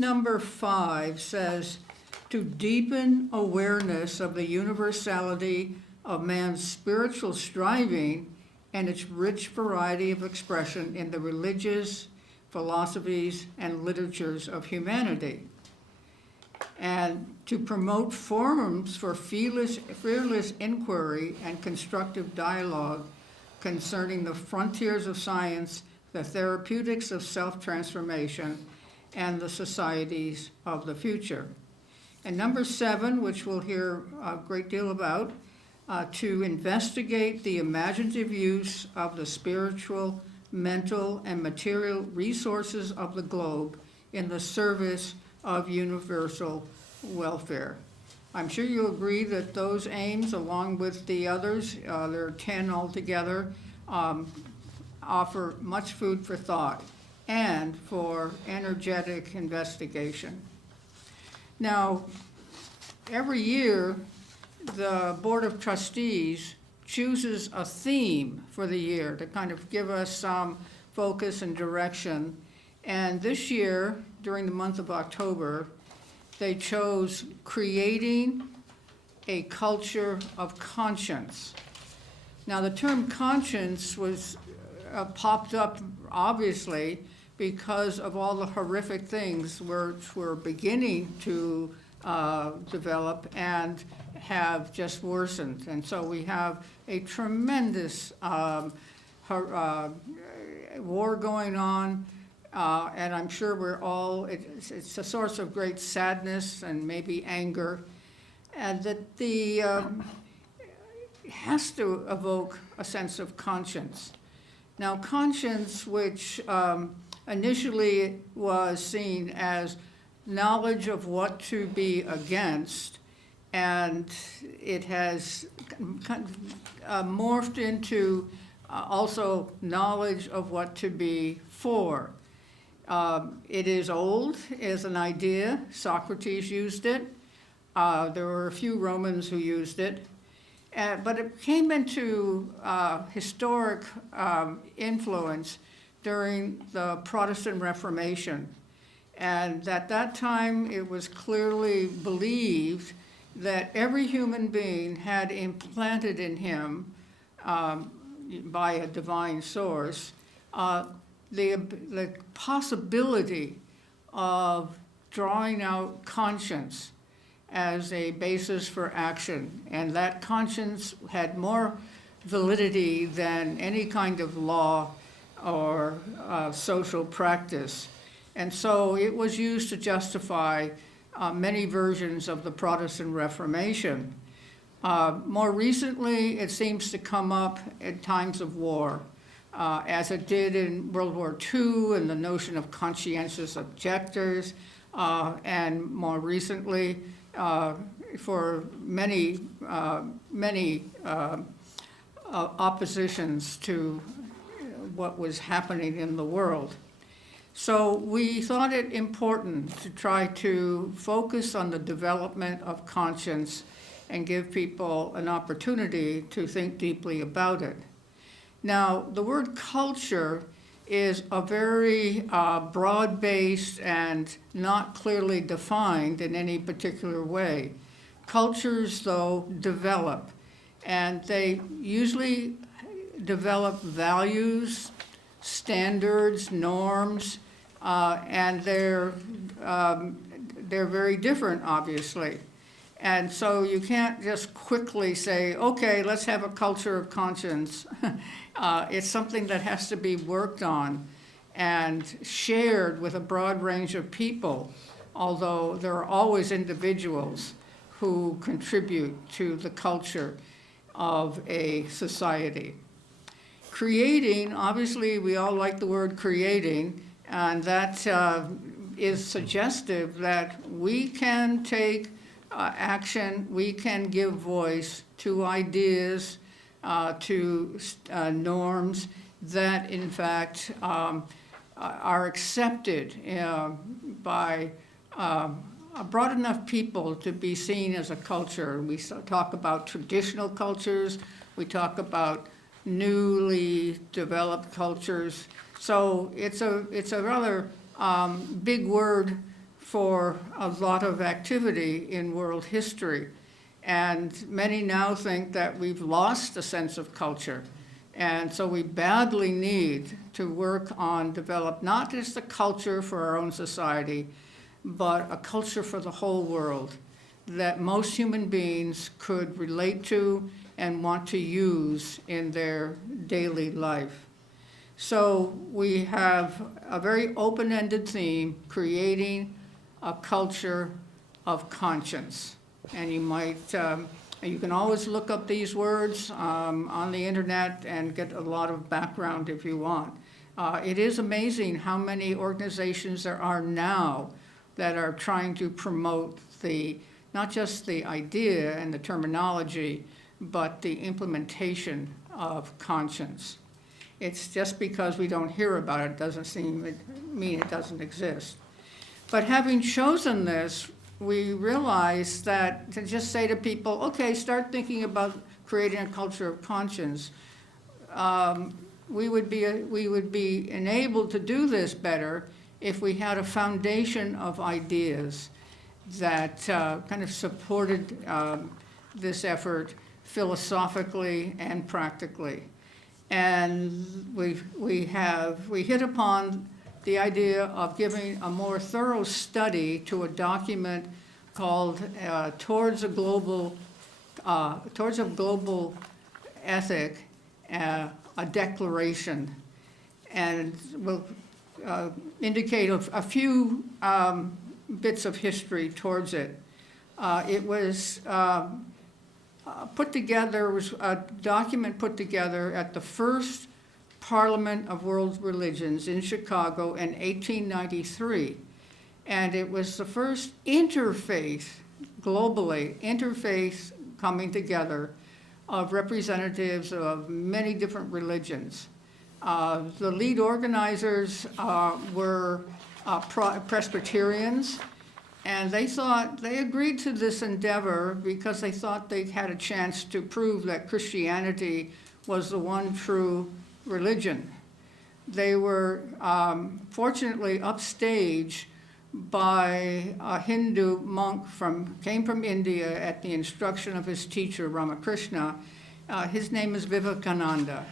number 5 says, to deepen awareness of the universality of man's spiritual striving and its rich variety of expression in the religious philosophies and literatures of humanity, and to promote forums for fearless inquiry and constructive dialogue concerning the frontiers of science, the therapeutics of self-transformation, and the societies of the future. And number 7, which we'll hear a great deal about, to investigate the imaginative use of the spiritual, mental, and material resources of the globe in the service of universal welfare. I'm sure you agree that those aims, along with the others, there are 10 altogether, offer much food for thought and for energetic investigation. Now, every year, the Board of Trustees chooses a theme for the year to kind of give us some focus and direction. And this year, during the month of October, they chose creating a culture of conscience. Now, the term conscience was popped up, obviously, because of all the horrific things which were beginning to develop and have just worsened. And so we have a tremendous war going on, and I'm sure we're all, it's a source of great sadness and maybe anger, and that has to evoke a sense of conscience. Now, conscience, which initially was seen as knowledge of what to be against, and it has morphed into also knowledge of what to be for. It is old as an idea. Socrates used it. There were a few Romans who used it. But it came into historic influence during the Protestant Reformation. And at that time, it was clearly believed that every human being had implanted in him, by a divine source, the possibility of drawing out conscience as a basis for action. And that conscience had more validity than any kind of law or social practice. And so it was used to justify many versions of the Protestant Reformation. More recently, it seems to come up in times of war, as it did in World War II, and the notion of conscientious objectors, and more recently, for many oppositions to what was happening in the world. So we thought it important to try to focus on the development of conscience and give people an opportunity to think deeply about it. Now, the word culture is a very broad-based and not clearly defined in any particular way. Cultures, though, develop, and they usually develop values, standards, norms, and they're very different, obviously. And so you can't just quickly say, okay, let's have a culture of conscience. It's something that has to be worked on and shared with a broad range of people, although there are always individuals who contribute to the culture of a society. Creating, obviously, we all like the word creating, and that is suggestive that we can take action, we can give voice to ideas, to norms that, in fact, are accepted by broad enough people to be seen as a culture. We talk about traditional cultures, we talk about newly developed cultures. So it's a rather big word for a lot of activity in world history. And many now think that we've lost a sense of culture. And so we badly need to work on develop not just a culture for our own society, but a culture for the whole world that most human beings could relate to and want to use in their daily life. So we have a very open-ended theme, creating a culture of conscience. And you might, you can always look up these words on the internet and get a lot of background if you want. It is amazing how many organizations there are now that are trying to promote not just the idea and the terminology, but the implementation of conscience. It's just because we don't hear about it doesn't mean it doesn't exist. But having chosen this, we realize that to just say to people, okay, start thinking about creating a culture of conscience, we would be enabled to do this better if we had a foundation of ideas that kind of supported this effort philosophically and practically. And we hit upon the idea of giving a more thorough study to a document called Towards a Global Ethic, a Declaration. And we'll indicate a few bits of history towards it. It was put together, was a document put together at the first Parliament of World Religions in Chicago in 1893. And it was the first interfaith, globally, interfaith coming together of representatives of many different religions. The lead organizers were Presbyterians, and they agreed to this endeavor because they thought they had a chance to prove that Christianity was the one true religion. They were fortunately upstaged by a Hindu monk came from India at the instruction of his teacher Ramakrishna. His name is Vivekananda.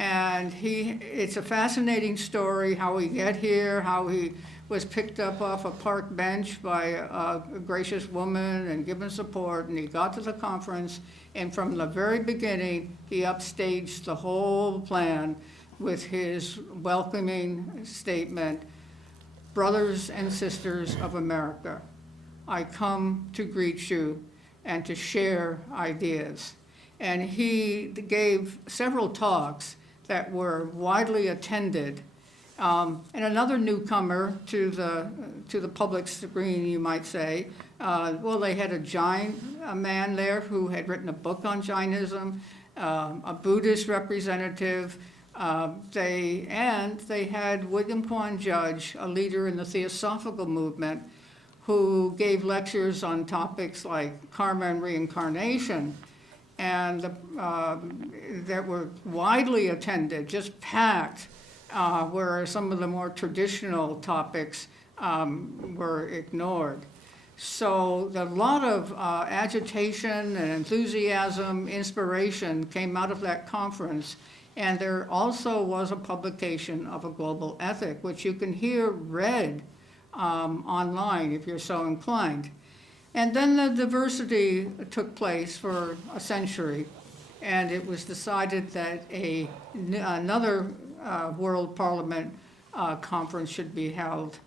And it's a fascinating story how he got here, how he was picked up off a park bench by a gracious woman and given support, and he got to the conference, and from the very beginning, he upstaged the whole plan with his welcoming statement, "Brothers and sisters of America, I come to greet you and to share ideas." And he gave several talks that were widely attended. And another newcomer to the public screen, you might say, they had a man there who had written a book on Jainism, a Buddhist representative. They had William Quan Judge, a leader in the Theosophical movement, who gave lectures on topics like karma and reincarnation, and that were widely attended, just packed, whereas some of the more traditional topics were ignored. So a lot of agitation and enthusiasm, inspiration came out of that conference. And there also was a publication of a global ethic, which you can hear read online if you're so inclined. And then the diversity took place for a century, and it was decided that another World Parliament conference should be held.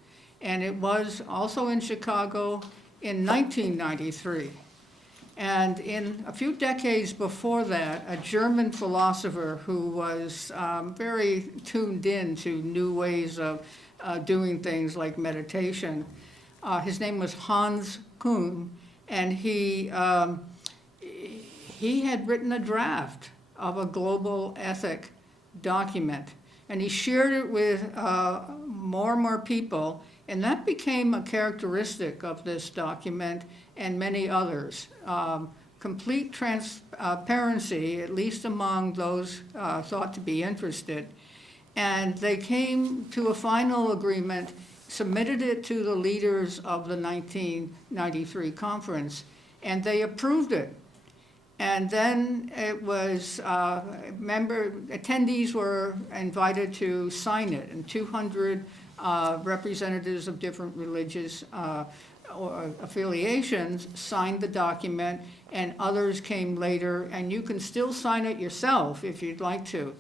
And it was also in Chicago in 1993. And in a few decades before that, a German philosopher who was very tuned in to new ways of doing things like meditation, his name was Hans Kuhn, and he had written a draft of a global ethic document, and he shared it with more and more people, and that became a characteristic of this document and many others. Complete transparency, at least among those thought to be interested. And they came to a final agreement submitted it to the leaders of the 1993 conference, and they approved it. And then it was, attendees were invited to sign it, and 200 representatives of different religious or affiliations signed the document, and others came later, and you can still sign it yourself if you'd like to.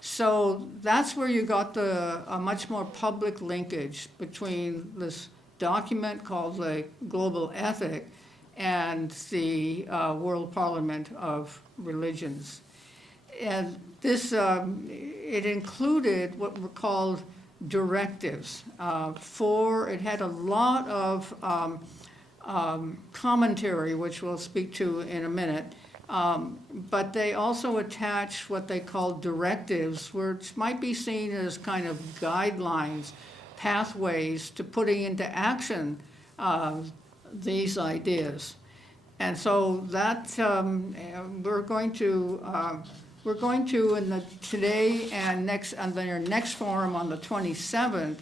So that's where you got a much more public linkage between this document called the Global Ethic and the World Parliament of Religions. And this, it included what were called directives. It had a lot of commentary, which we'll speak to in a minute, but they also attached what they called directives, which might be seen as kind of guidelines, pathways to putting into action these ideas. And so that we're going to in the today and next, on their next forum on the 27th,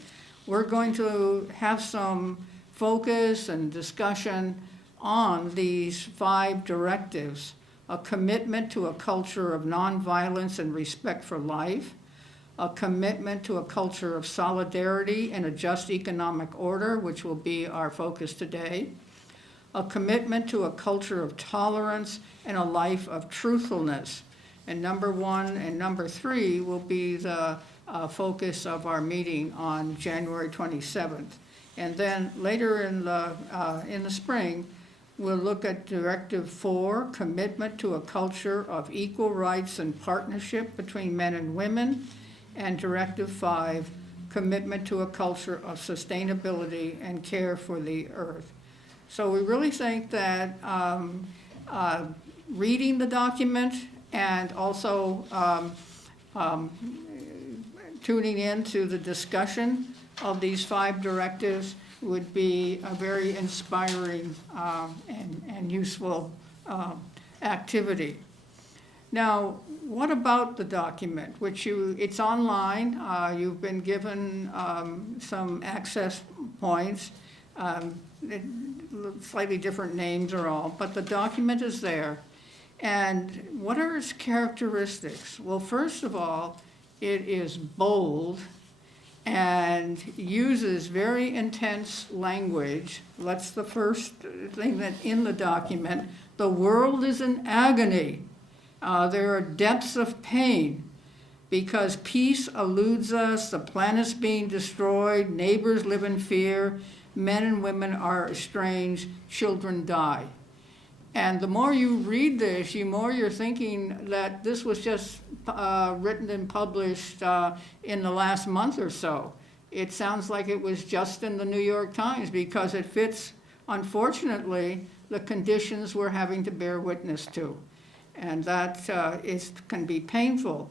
we're going to have some focus and discussion on these 5 directives: a commitment to a culture of nonviolence and respect for life, a commitment to a culture of solidarity and a just economic order, which will be our focus today, a commitment to a culture of tolerance and a life of truthfulness. And number 1 and number 3 will be the focus of our meeting on January 27th. And then later in the spring, we'll look at Directive 4, commitment to a culture of equal rights and partnership between men and women, and Directive 5, commitment to a culture of sustainability and care for the earth. So we really think that reading the document and also tuning into the discussion of these 5 directives would be a very inspiring and useful activity. Now, what about the document, which it's online, you've been given some access points, slightly different names are all, but the document is there. And what are its characteristics? Well, first of all, it is bold and uses very intense language. That's the first thing that in the document. The world is in agony. There are depths of pain because peace eludes us, the planet's being destroyed, neighbors live in fear, men and women are estranged, children die. And the more you read this, the more you're thinking that this was just written and published in the last month or so. It sounds like it was just in the New York Times because it fits, unfortunately, the conditions we're having to bear witness to. And that can be painful.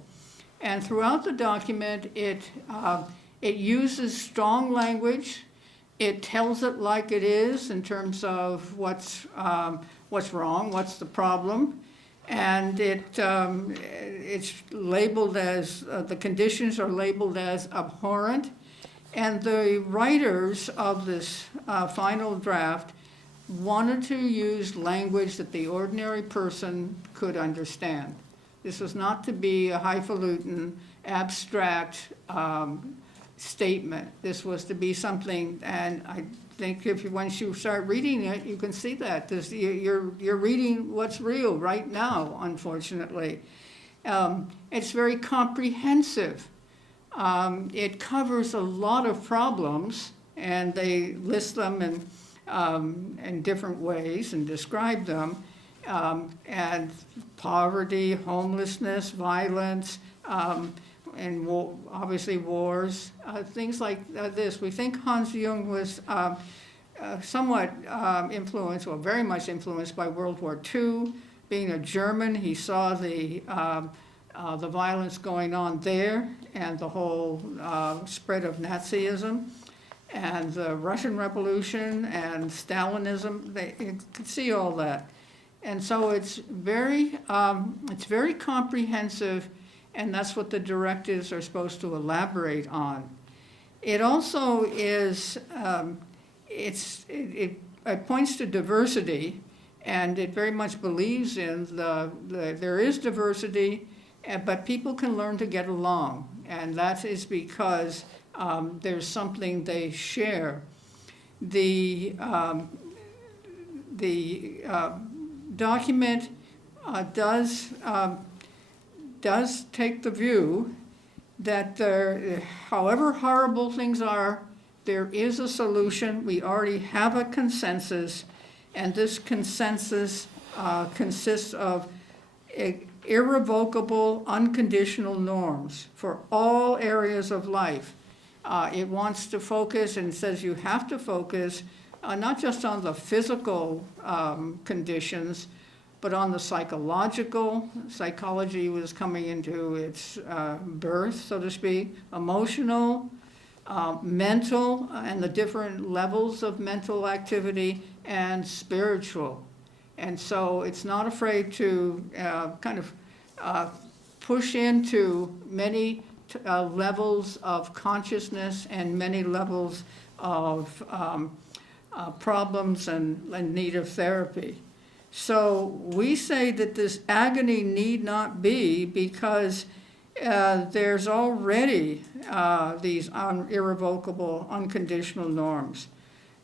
And throughout the document, it uses strong language. It tells it like it is in terms of what's wrong, what's the problem, and it's labeled as, the conditions are labeled as abhorrent, and the writers of this final draft wanted to use language that the ordinary person could understand. This was not to be a highfalutin, abstract statement. This was to be something, and I think once you start reading it, you can see that. You're reading what's real right now, unfortunately. It's very comprehensive. It covers a lot of problems, and they list them in different ways and describe them. And poverty, homelessness, violence, and obviously wars, things like this. We think Hans Jung was somewhat influenced, or very much influenced by World War II. Being a German, he saw the violence going on there and the whole spread of Nazism and the Russian Revolution and Stalinism. You could see all that. And so it's very comprehensive, and that's what the directives are supposed to elaborate on. It also is, it points to diversity, and it very much believes in there is diversity, but people can learn to get along, and that is because there's something they share. The document does take the view that however horrible things are, there is a solution. We already have a consensus, and this consensus consists of irrevocable, unconditional norms for all areas of life. It wants to focus and says you have to focus not just on the physical conditions, but on the psychological. Psychology was coming into its birth, so to speak, emotional, mental, and the different levels of mental activity, and spiritual. And so it's not afraid to kind of push into many levels of consciousness and many levels of problems and need of therapy. So we say that this agony need not be, because there's already these irrevocable, unconditional norms.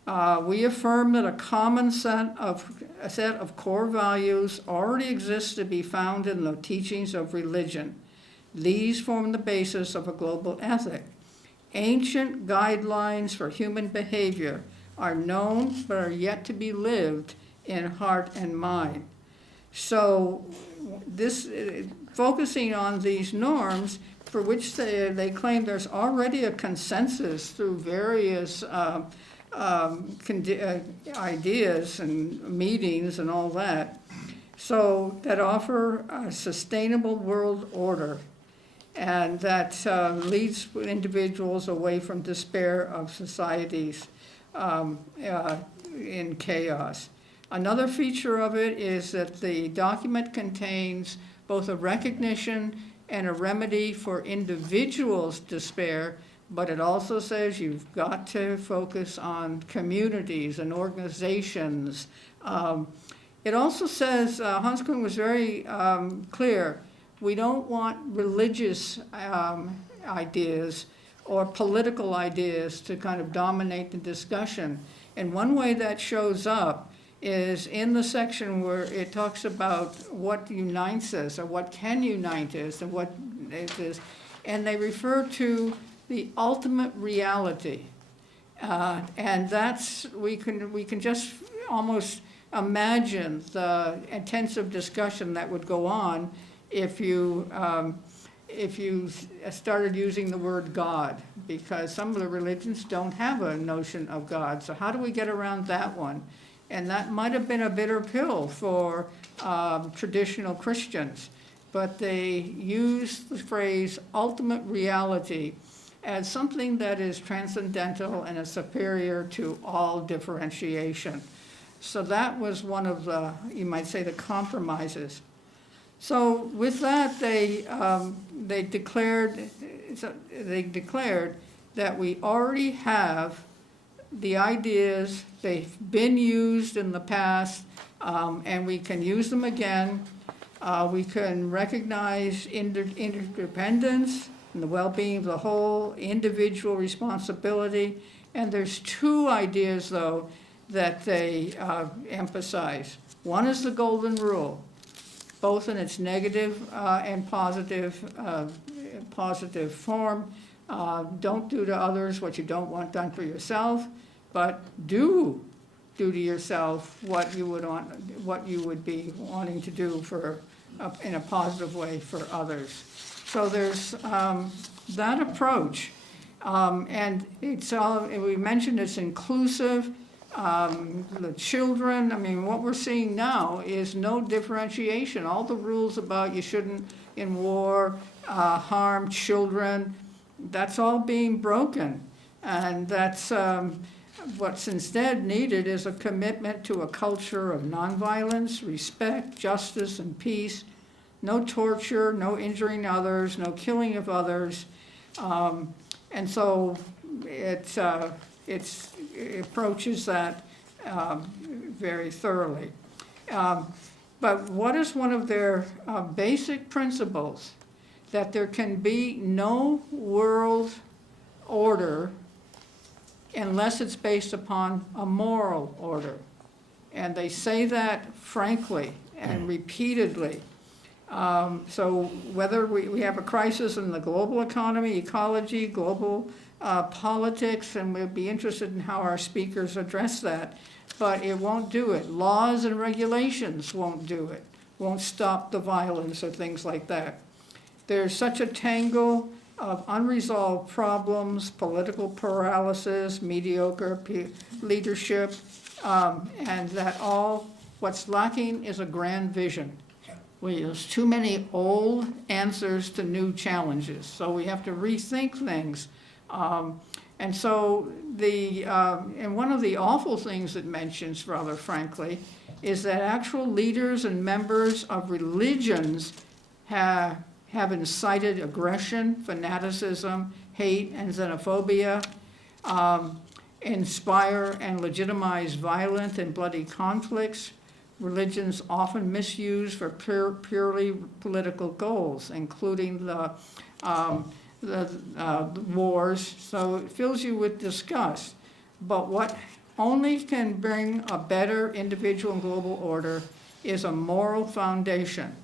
We affirm that a common set of core values already exists to be found in the teachings of religion. These form the basis of a global ethic. Ancient guidelines for human behavior are known but are yet to be lived in heart and mind. So this focusing on these norms, for which they claim there's already a consensus through various ideas and meetings and all that, so that offer a sustainable world order, and that leads individuals away from despair of societies in chaos. Another feature of it is that the document contains both a recognition and a remedy for individuals' despair, but it also says you've got to focus on communities and organizations. It also says, Hans Kuhn was very clear, we don't want religious ideas or political ideas to kind of dominate the discussion. And one way that shows up is in the section where it talks about what unites us, or what can unite us, and what it is, and they refer to the ultimate reality, and that's we can just almost imagine the intensive discussion that would go on if you started using the word God, because some of the religions don't have a notion of God. So how do we get around that one? And that might have been a bitter pill for traditional Christians, but they use the phrase ultimate reality as something that is transcendental and is superior to all differentiation. So that was one of the, you might say, the compromises. So with that, they declared that we already have the ideas, they've been used in the past, and we can use them again. We can recognize interdependence and the well-being of the whole, individual responsibility, and there's two ideas, though, that they emphasize. One is the golden rule, both in its negative and positive form. Don't do to others what you don't want done for yourself, but do to yourself what you would be wanting to do in a positive way for others. So there's that approach, and we mentioned it's inclusive. The children, I mean, what we're seeing now is no differentiation. All the rules about you shouldn't, in war, harm children, that's all being broken. And that's what's instead needed is a commitment to a culture of nonviolence, respect, justice, and peace. No torture, no injuring others, no killing of others. And so it approaches that very thoroughly. But what is one of their basic principles? That there can be no world order unless it's based upon a moral order. And they say that frankly and repeatedly. So whether we have a crisis in the global economy, ecology, global politics, and we'll be interested in how our speakers address that, but it won't do it. Laws and regulations won't do it, won't stop the violence or things like that. There's such a tangle of unresolved problems, political paralysis, mediocre leadership, and that what's lacking is a grand vision. There's too many old answers to new challenges, so we have to rethink things. And so and one of the awful things it mentions, rather frankly, is that actual leaders and members of religions have incited aggression, fanaticism, hate, and xenophobia, inspire and legitimize violent and bloody conflicts. Religions often misused for purely political goals, including the wars, so it fills you with disgust. But what only can bring a better individual and global order is a moral foundation.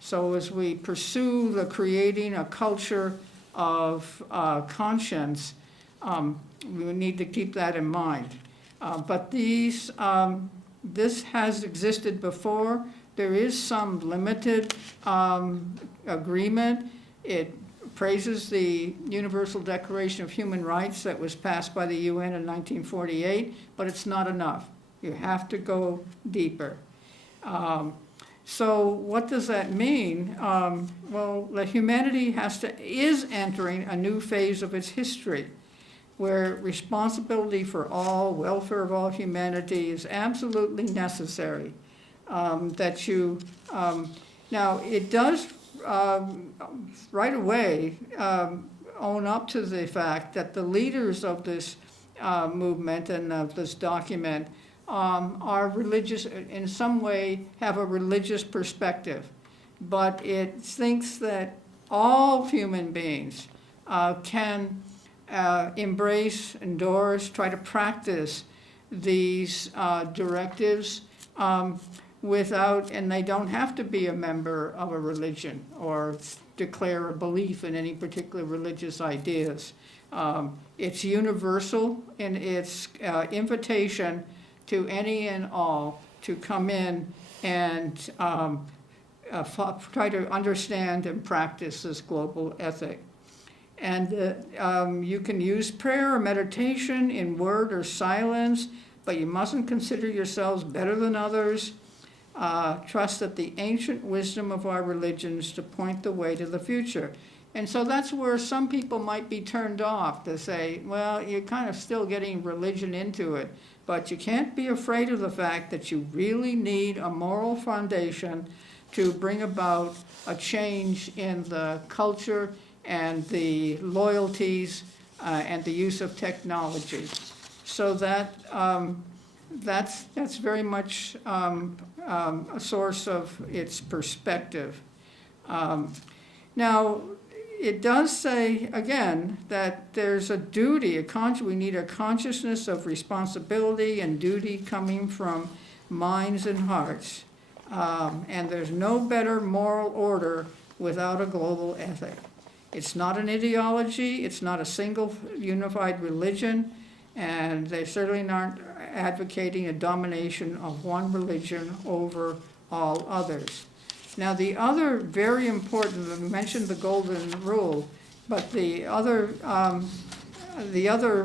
So as we pursue creating a culture of conscience, we need to keep that in mind. But this has existed before. There is some limited agreement. It praises the Universal Declaration of Human Rights that was passed by the UN in 1948, but it's not enough. You have to go deeper. So what does that mean? Well, that humanity is entering a new phase of its history, where responsibility for all, welfare of all humanity is absolutely necessary. Now it does right away own up to the fact that the leaders of this movement and of this document are religious, in some way have a religious perspective, but it thinks that all human beings can embrace, endorse, try to practice these directives without, and they don't have to be a member of a religion or declare a belief in any particular religious ideas. It's universal in its invitation to any and all to come in and try to understand and practice this global ethic. And you can use prayer or meditation in word or silence, but you mustn't consider yourselves better than others. Trust that the ancient wisdom of our religions to point the way to the future. And so that's where some people might be turned off to say, well, you're kind of still getting religion into it, but you can't be afraid of the fact that you really need a moral foundation to bring about a change in the culture and the loyalties and the use of technology. So that's very much a source of its perspective. Now, it does say, again, that there's a duty, we need a consciousness of responsibility and duty coming from minds and hearts. And there's no better moral order without a global ethic. It's not an ideology, it's not a single unified religion, and they certainly aren't advocating a domination of one religion over all others. Now, the other very important, we mentioned the golden rule, but the other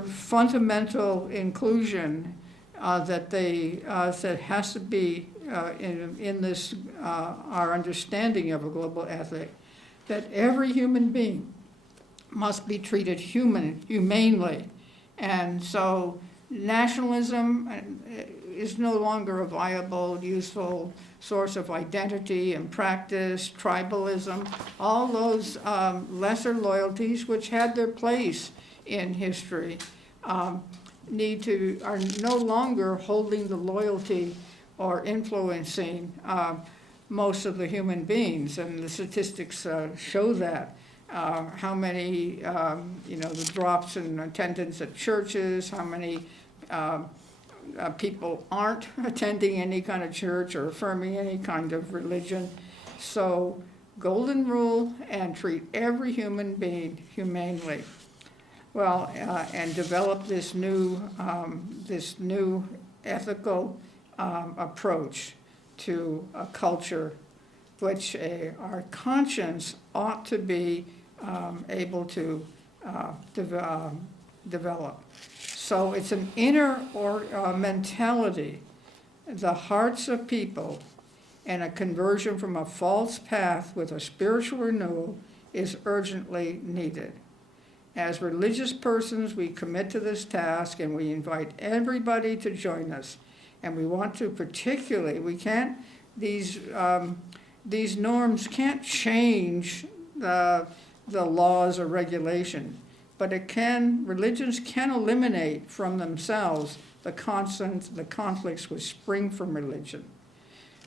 fundamental inclusion that they said has to be in this, our understanding of a global ethic, that every human being must be treated humanely. And so nationalism is no longer a viable, useful source of identity and practice, tribalism, all those lesser loyalties which had their place in history, are no longer holding the loyalty or influencing most of the human beings, and the statistics show that. How many, the drops in attendance at churches, how many people aren't attending any kind of church or affirming any kind of religion. So, golden rule, and treat every human being humanely. Well, and develop this new ethical approach to a culture which our conscience ought to be able to develop. So it's an inner mentality, the hearts of people, and a conversion from a false path with a spiritual renewal is urgently needed. As religious persons, we commit to this task and we invite everybody to join us. And we want to particularly, these norms can't change the laws or regulation, but religions can eliminate from themselves the conflicts which spring from religion.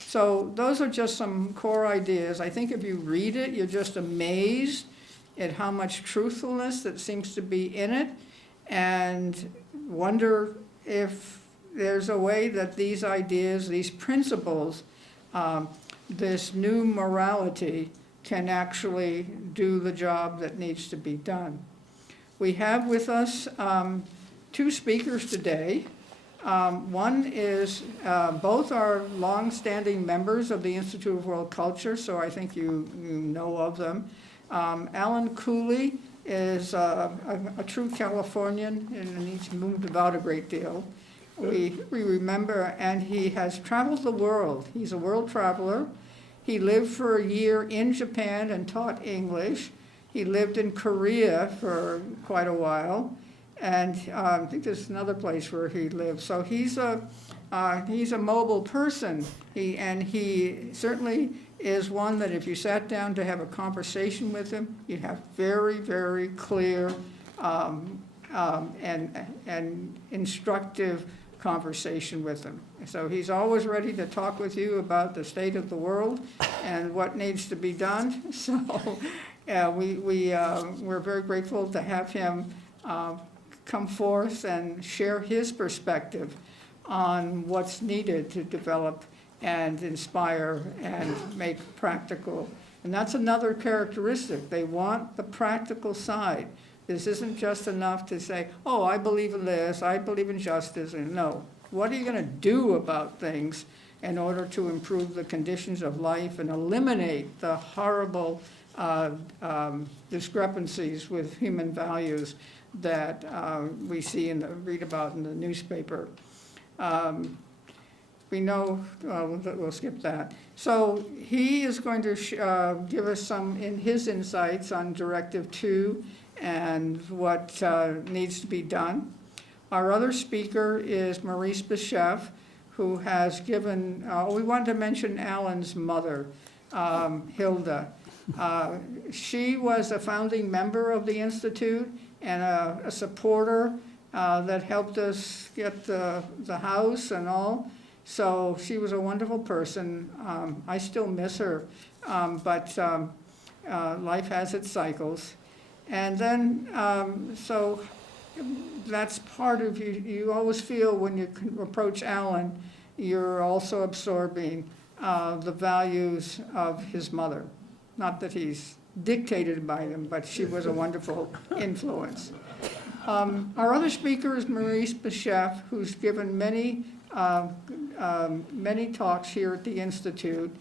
So those are just some core ideas. I think if you read it, you're just amazed at how much truthfulness that seems to be in it, and wonder if there's a way that these ideas, these principles, this new morality can actually do the job that needs to be done. We have with us two speakers today. One is, both are long-standing members of the Institute of World Culture, so I think you know of them. Allan Cooley is a true Californian, and he's moved about a great deal. We remember, and he has traveled the world. He's a world traveler. He lived for a year in Japan and taught English. He lived in Korea for quite a while, and I think there's another place where he lived. So he's a mobile person. He certainly is one that if you sat down to have a conversation with him, you'd have very, very clear and instructive conversation with him. So he's always ready to talk with you about the state of the world and what needs to be done. So we're very grateful to have him come forth and share his perspective on what's needed to develop and inspire and make practical. And that's another characteristic. They want the practical side. This isn't just enough to say, oh, I believe in this, I believe in justice, and no. What are you going to do about things in order to improve the conditions of life and eliminate the horrible discrepancies with human values that we see read about in the newspaper? We know, we'll skip that. So he is going to give us some in his insights on Directive 2 and what needs to be done. Our other speaker is Maruice Bisheff, who has given, we wanted to mention Allan's mother, Hilda. She was a founding member of the Institute and a supporter that helped us get the house and all. So she was a wonderful person. I still miss her, but life has its cycles. And then, so that's part of you. You always feel when you approach Allan, you're also absorbing the values of his mother. Not that he's dictated by them, but she was a wonderful influence. Our other speaker is Maruice Bisheff, who's given many talks here at the Institute.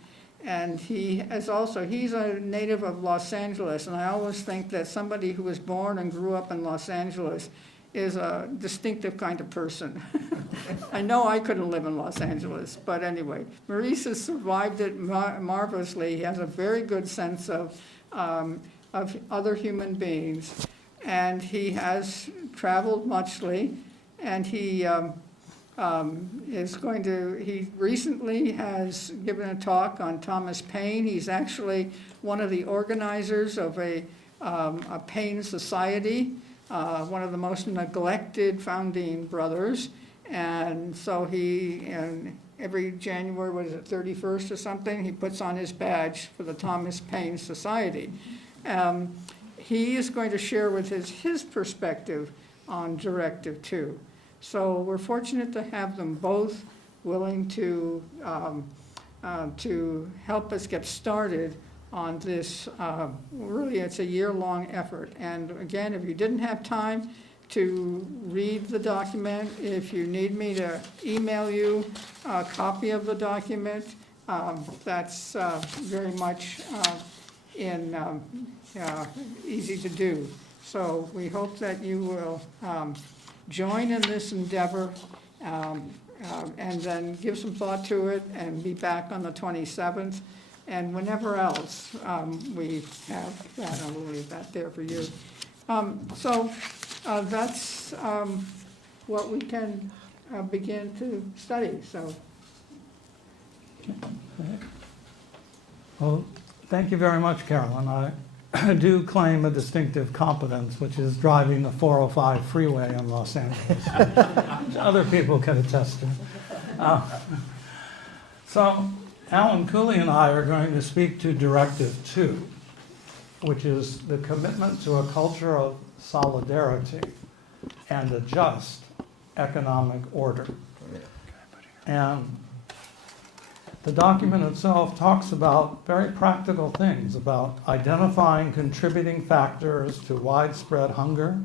And he's a native of Los Angeles, and I always think that somebody who was born and grew up in Los Angeles is a distinctive kind of person. I know I couldn't live in Los Angeles, but anyway, Maruice has survived it marvelously. He has a very good sense of other human beings, and he has traveled muchly, and he he recently has given a talk on Thomas Paine. He's actually one of the organizers of a Paine Society one of the most neglected founding brothers. And so and every January, what is it, 31st or something, he puts on his badge for the Thomas Paine Society. He is going to share with his perspective on Directive 2. So we're fortunate to have them both willing to help us get started on this. Really, it's a year-long effort. And again, if you didn't have time to read the document, if you need me to email you a copy of the document, that's very much easy to do. So we hope that you will join in this endeavor and then give some thought to it and be back on the 27th. And whenever else we have that, I will leave that there for you. So that's what we can begin to study. So. Well, thank you very much, Carolyn. I do claim a distinctive competence, which is driving the 405 freeway in Los Angeles, which other people can attest to. So Allan, Cooley, and I are going to speak to Directive 2, which is the commitment to a culture of solidarity and a just economic order. And the document itself talks about very practical things, about identifying contributing factors to widespread hunger,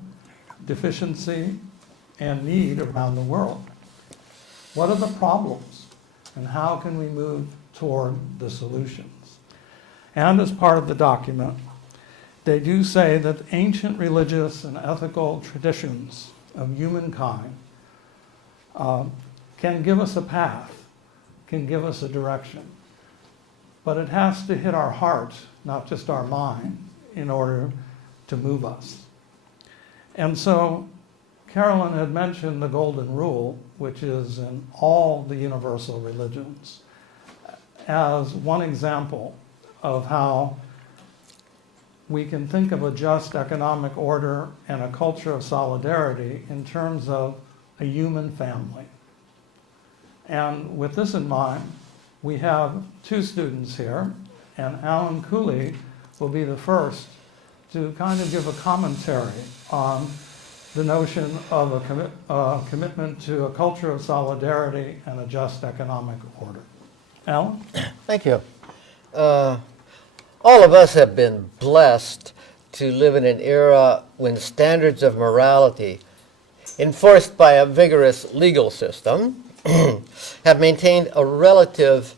deficiency, and need around the world. What are the problems, and how can we move toward the solutions? And as part of the document, they do say that ancient religious and ethical traditions of humankind can give us a path, can give us a direction. But it has to hit our heart, not just our mind, in order to move us. And so Carolyn had mentioned the Golden Rule, which is in all the universal religions, as one example of how we can think of a just economic order and a culture of solidarity in terms of a human family. And with this in mind, we have two students here, and Allan Cooley will be the first to kind of give a commentary on the notion of a commitment to a culture of solidarity and a just economic order. Allan? Thank you. All of us have been blessed to live in an era when standards of morality, enforced by a vigorous legal system, have maintained a relatively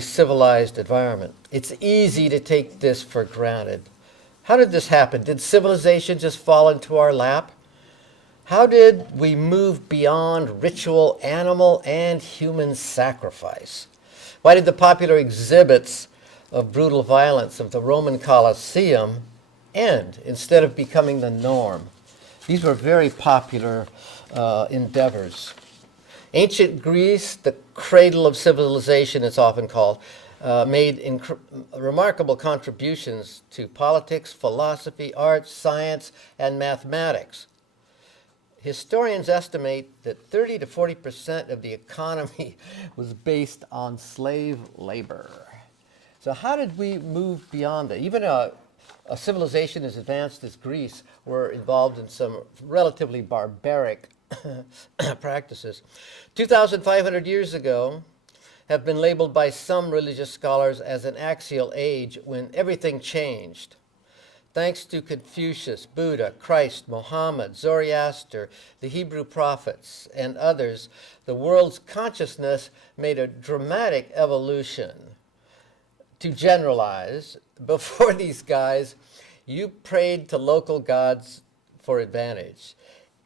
civilized environment. It's easy to take this for granted. How did this happen? Did civilization just fall into our lap? How did we move beyond ritual, animal, and human sacrifice? Why did the popular exhibits of brutal violence of the Roman Colosseum end instead of becoming the norm? These were very popular endeavors. Ancient Greece, the cradle of civilization, it's often called, made remarkable contributions to politics, philosophy, art, science, and mathematics. Historians estimate that 30 to 40% of the economy was based on slave labor. So how did we move beyond that? Even a civilization as advanced as Greece were involved in some relatively barbaric practices. 2,500 years ago have been labeled by some religious scholars as an axial age when everything changed. Thanks to Confucius, Buddha, Christ, Muhammad, Zoroaster, the Hebrew prophets, and others, the world's consciousness made a dramatic evolution. To generalize, before these guys, you prayed to local gods for advantage.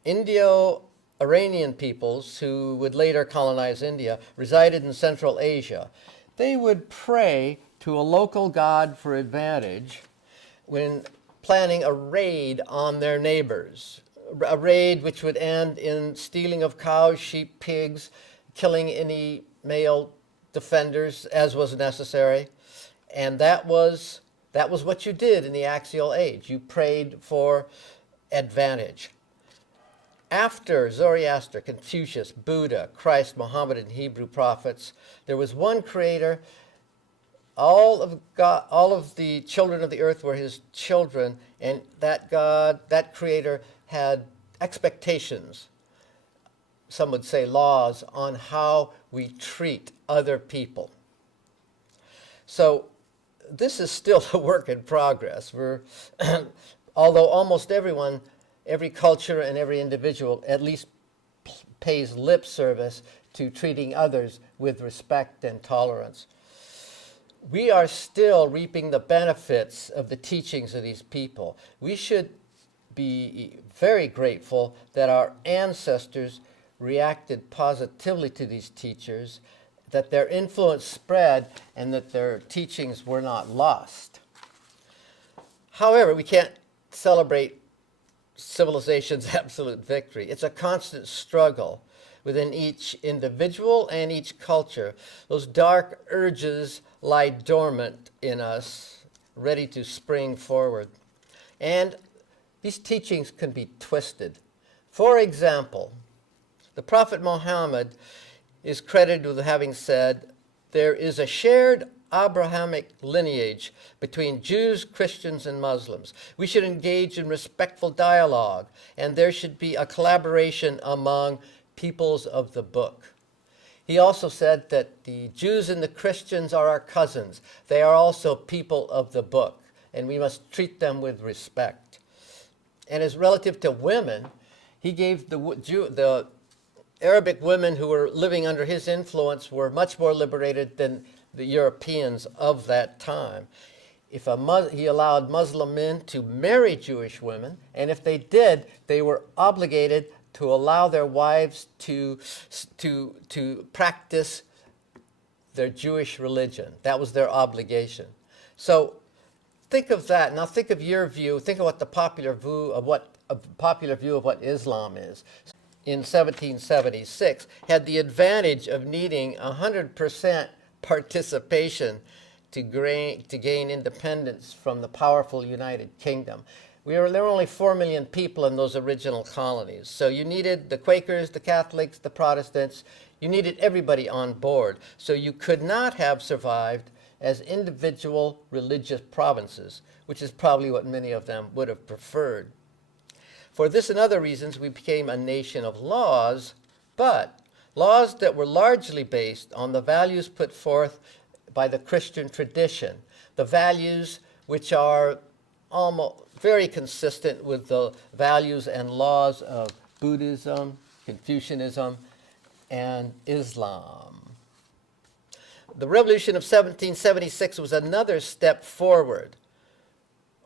Indo-Iranian peoples, who would later colonize India, resided in Central Asia. They would pray to a local god for advantage when planning a raid on their neighbors, a raid which would end in stealing of cows, sheep, pigs, killing any male defenders as was necessary. And that was what you did in the axial age. You prayed for advantage. After Zoroaster, Confucius, Buddha, Christ, Muhammad, and Hebrew prophets, there was one creator. All of the children of the earth were his children, and that God, that creator, had expectations, some would say laws, on how we treat other people. So this is still a work in progress. Although almost everyone, every culture and every individual at least pays lip service to treating others with respect and tolerance, we are still reaping the benefits of the teachings of these people. We should be very grateful that our ancestors reacted positively to these teachers, that their influence spread, and that their teachings were not lost. However, we can't celebrate civilization's absolute victory. It's a constant struggle within each individual and each culture. Those dark urges lie dormant in us, ready to spring forward. And these teachings can be twisted. For example, the Prophet Muhammad is credited with having said, there is a shared Abrahamic lineage between Jews, Christians, and Muslims. We should engage in respectful dialogue, and there should be a collaboration among peoples of the book. He also said that the Jews and the Christians are our cousins. They are also people of the book, and we must treat them with respect. And as relative to women, he gave the Arabic women who were living under his influence were much more liberated than the Europeans of that time. He allowed Muslim men to marry Jewish women, and if they did, they were obligated to allow their wives to practice their Jewish religion. That was their obligation. So think of that. Now think of your view. Think of what the popular view of what Islam is. In 1776, had the advantage of needing 100% participation to gain independence from the powerful United Kingdom. There were only 4 million people in those original colonies. So you needed the Quakers, the Catholics, the Protestants. You needed everybody on board. So you could not have survived as individual religious provinces, which is probably what many of them would have preferred. For this and other reasons, we became a nation of laws, but laws that were largely based on the values put forth by the Christian tradition, the values which are almost very consistent with the values and laws of Buddhism, Confucianism, and Islam. The Revolution of 1776 was another step forward.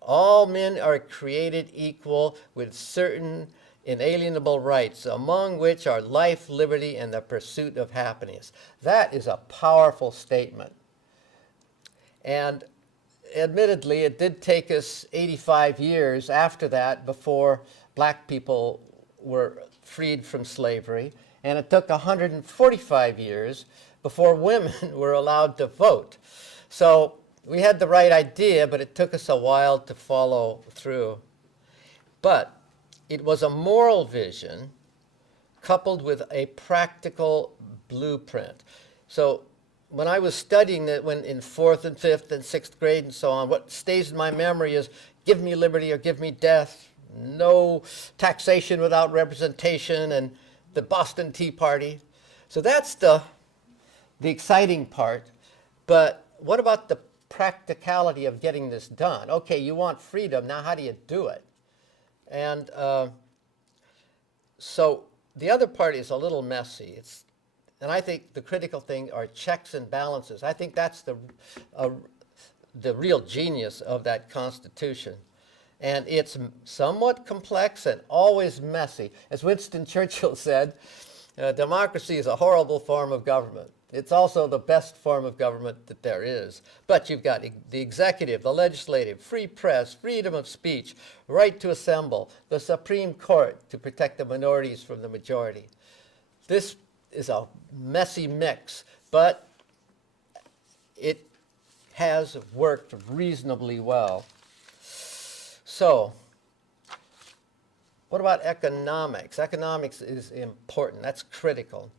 All men are created equal with certain inalienable rights, among which are life, liberty, and the pursuit of happiness. That is a powerful statement. And admittedly, it did take us 85 years after that before black people were freed from slavery, and it took 145 years before women were allowed to vote. So we had the right idea, but it took us a while to follow through. But it was a moral vision coupled with a practical blueprint. So when I was studying it in 4th and 5th and 6th grade and so on, what stays in my memory is give me liberty or give me death, no taxation without representation, and the Boston Tea Party. So that's the exciting part. But what about the practicality of getting this done? Okay, you want freedom, now how do you do it? And so the other part is a little messy. And I think the critical thing are checks and balances. I think that's the real genius of that Constitution. And it's somewhat complex and always messy. As Winston Churchill said, democracy is a horrible form of government. It's also the best form of government that there is. But you've got the executive, the legislative, free press, freedom of speech, right to assemble, the Supreme Court to protect the minorities from the majority. This is a messy mix, but it has worked reasonably well. So, What about economics? Economics is important. That's critical.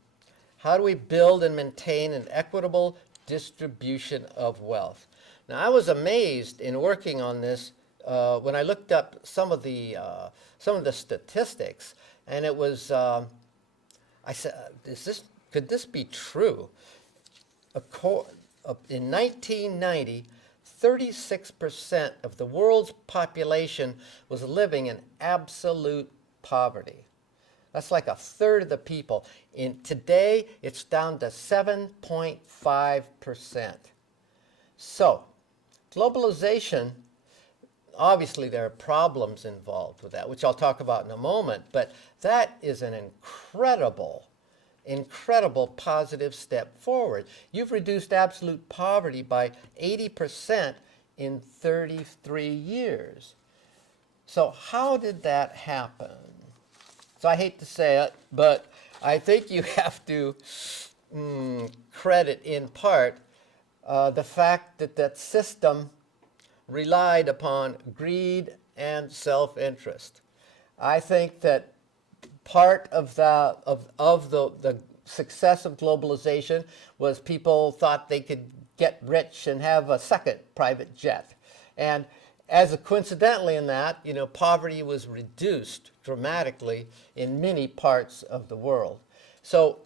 How do we build and maintain an equitable distribution of wealth? Now, I was amazed in working on this when I looked up some of the statistics, and it was I said, could this be true? In 1990, 36% of the world's population was living in absolute poverty. That's like a third of the people. Today, it's down to 7.5%. So, globalization, obviously there are problems involved with that, which I'll talk about in a moment, but that is an incredible positive step forward. You've reduced absolute poverty by 80% in 33 years. So how did that happen? So I hate to say it, but I think you have to credit in part the fact that that system relied upon greed and self-interest. I think that part of the success of globalization was people thought they could get rich and have a second private jet. And coincidentally in that, poverty was reduced dramatically in many parts of the world. So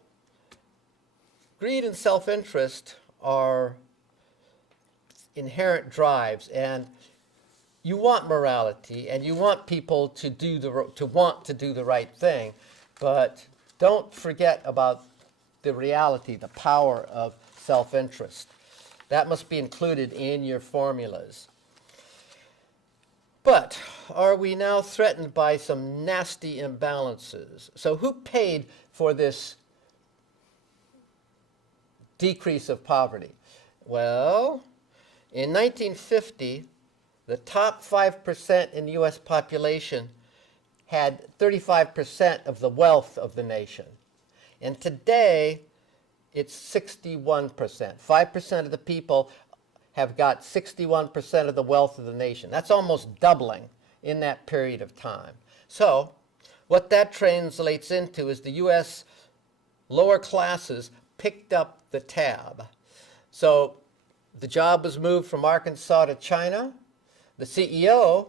greed and self-interest are inherent drives, and you want morality and you want people to want to do the right thing, but don't forget about the reality, the power of self-interest. That must be included in your formulas. But are we now threatened by some nasty imbalances? So who paid for this decrease of poverty? Well, in 1950, the top 5% in the U.S. population had 35% of the wealth of the nation. And today, it's 61%. 5% of the people have got 61% of the wealth of the nation. That's almost doubling in that period of time. So what that translates into is the U.S. lower classes picked up the tab. So the job was moved from Arkansas to China. The CEO,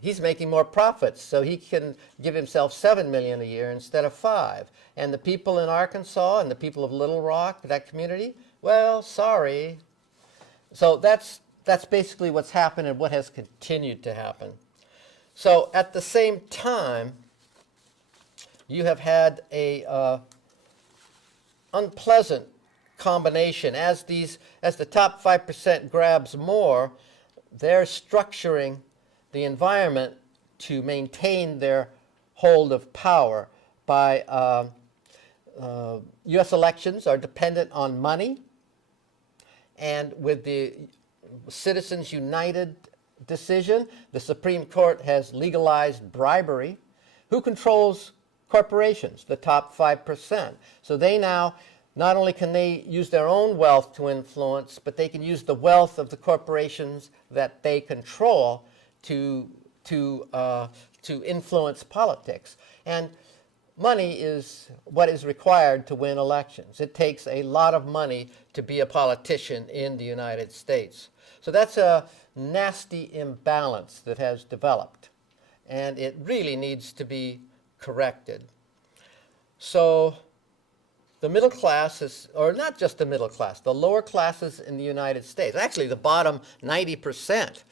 he's making more profits, so he can give himself $7 million a year instead of $5 million. And the people in Arkansas and the people of Little Rock, that community, well, sorry. So that's basically what's happened and what has continued to happen. So at the same time, you have had a unpleasant combination. As the top 5% grabs more, they're structuring the environment to maintain their hold of power by U.S. elections are dependent on money, and with the Citizens United decision, the Supreme Court has legalized bribery. Who controls corporations? The top 5%. So they now, not only can they use their own wealth to influence, but they can use the wealth of the corporations that they control to influence politics. And money is what is required to win elections. It takes a lot of money to be a politician in the United States. So that's a nasty imbalance that has developed, and it really needs to be corrected. So the middle classes, or not just the middle class, the lower classes in the United States, actually the bottom 90%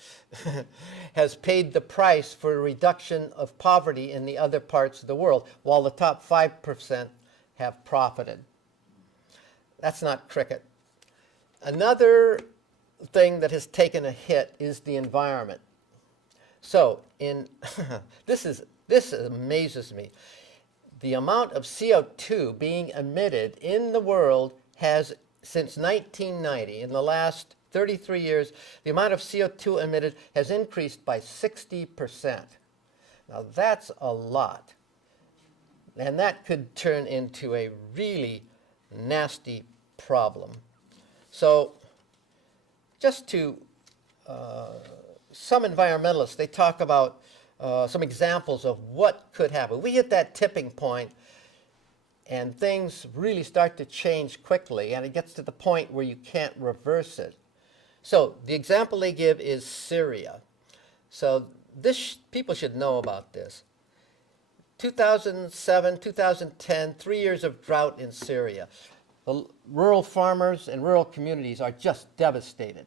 has paid the price for a reduction of poverty in the other parts of the world, while the top 5% have profited. That's not cricket. Another thing that has taken a hit is the environment. So this amazes me. The amount of CO2 being emitted in the world has, since 1990, in the last 33 years, the amount of CO2 emitted has increased by 60%. Now that's a lot. And that could turn into a really nasty problem. So just to, some environmentalists, they talk about some examples of what could happen. We hit that tipping point, and things really start to change quickly, and it gets to the point where you can't reverse it. So the example they give is Syria. So people should know about this. 2007, 2010, 3 years of drought in Syria. The rural farmers and rural communities are just devastated.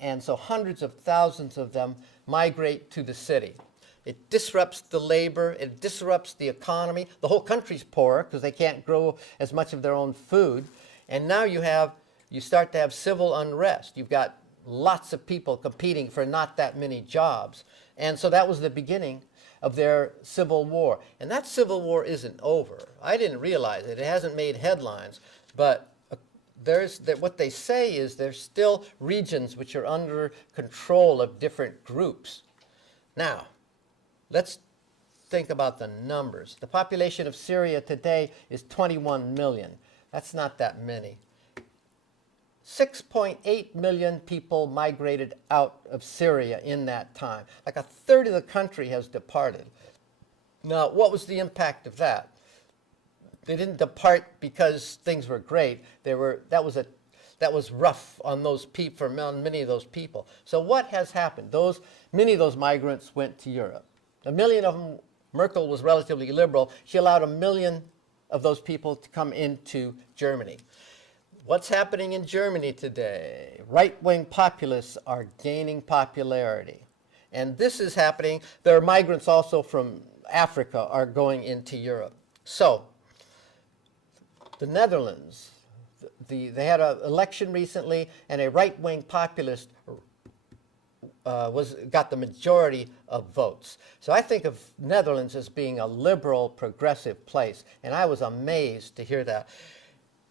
And so hundreds of thousands of them migrate to the city. It disrupts the labor, it disrupts the economy. The whole country's poor because they can't grow as much of their own food. And now you start to have civil unrest. You've got lots of people competing for not that many jobs. And so that was the beginning of their civil war. And that civil war isn't over. I didn't realize it. It hasn't made headlines. But what they say is there's still regions which are under control of different groups. Now, let's think about the numbers. The population of Syria today is 21 million. That's not that many. 6.8 million people migrated out of Syria in that time. Like a third of the country has departed. Now, what was the impact of that? They didn't depart because things were great. That was rough on those people, for many of those people. So what has happened? Many of those migrants went to Europe. 1 million of them, Merkel was relatively liberal. She allowed 1 million of those people to come into Germany. What's happening in Germany today? Right-wing populists are gaining popularity. And this is happening. There are migrants also from Africa are going into Europe. So, the Netherlands, they had an election recently, and a right-wing populist got the majority of votes. So I think of Netherlands as being a liberal, progressive place, and I was amazed to hear that.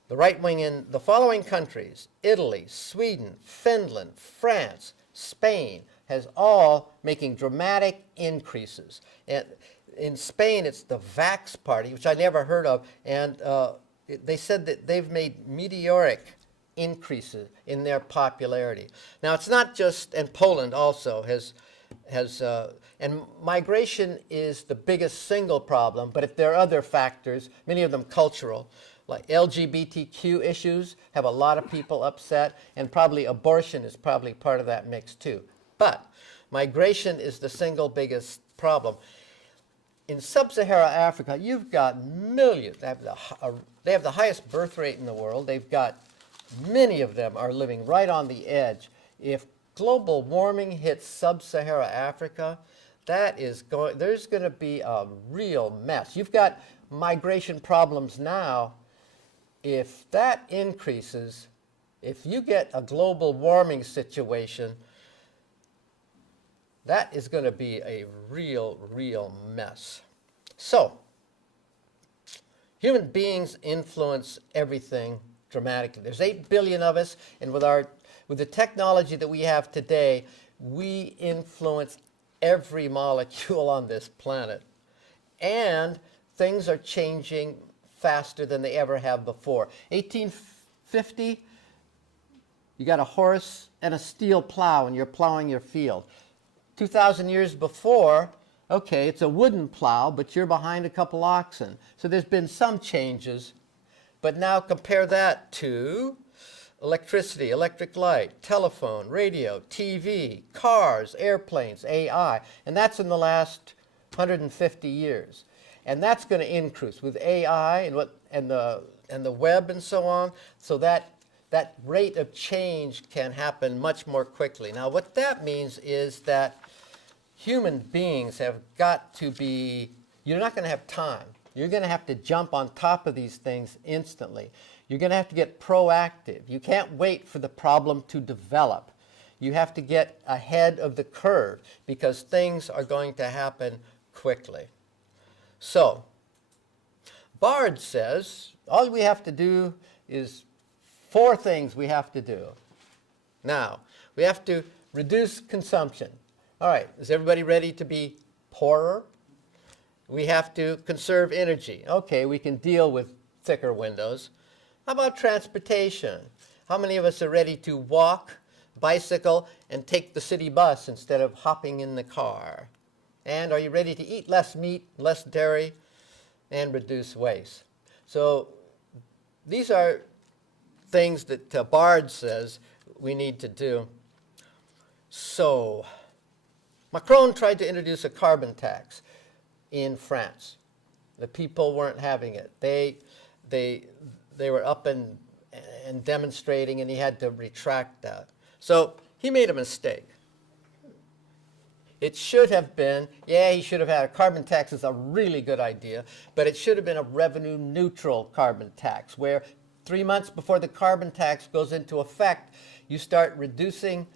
The right wing in the following countries, Italy, Sweden, Finland, France, Spain, has all making dramatic increases. And in Spain, it's the Vax Party, which I never heard of, and they said that they've made meteoric increases in their popularity. Now, it's not just, and Poland also and migration is the biggest single problem, but if there are other factors, many of them cultural, like LGBTQ issues have a lot of people upset, and probably abortion is probably part of that mix too. But migration is the single biggest problem. In sub-Saharan Africa, you've got millions. They have the highest birth rate in the world. They've got many of them are living right on the edge. If global warming hits sub-Saharan Africa, there's going to be a real mess. You've got migration problems now. If that increases, if you get a global warming situation, that is going to be a real mess. So, human beings influence everything dramatically. There's 8 billion of us, and with the technology that we have today, we influence every molecule on this planet. And things are changing faster than they ever have before. 1850, you got a horse and a steel plow, and you're plowing your field. 2,000 years before, okay, it's a wooden plow, but you're behind a couple oxen. So there's been some changes, but now compare that to electricity, electric light, telephone, radio, TV, cars, airplanes, AI, and that's in the last 150 years. And that's going to increase with AI and the web and so on, so that rate of change can happen much more quickly. Now, what that means is that human beings have got to be, you're not going to have time. You're going to have to jump on top of these things instantly. You're going to have to get proactive. You can't wait for the problem to develop. You have to get ahead of the curve because things are going to happen quickly. So, Bard says all we have to do is 4 things we have to do. Now, we have to reduce consumption. All right, is everybody ready to be poorer? We have to conserve energy. Okay, we can deal with thicker windows. How about transportation? How many of us are ready to walk, bicycle, and take the city bus instead of hopping in the car? And are you ready to eat less meat, less dairy, and reduce waste? So these are things that Bard says we need to do. So Macron tried to introduce a carbon tax in France. The people weren't having it. They were up and demonstrating, and he had to retract that. So he made a mistake. It should have been, yeah, he should have had a carbon tax is a really good idea, but it should have been a revenue neutral carbon tax where 3 months before the carbon tax goes into effect, you start reducing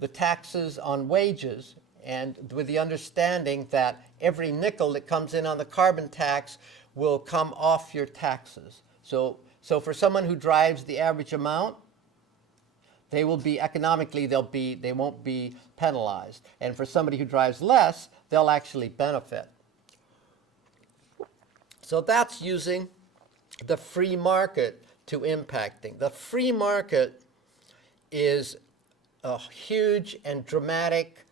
the taxes on wages, and with the understanding that every nickel that comes in on the carbon tax will come off your taxes. So for someone who drives the average amount, they will be economically, they won't be penalized. And for somebody who drives less, they'll actually benefit. So that's using the free market to impacting. The free market is a huge and dramatic,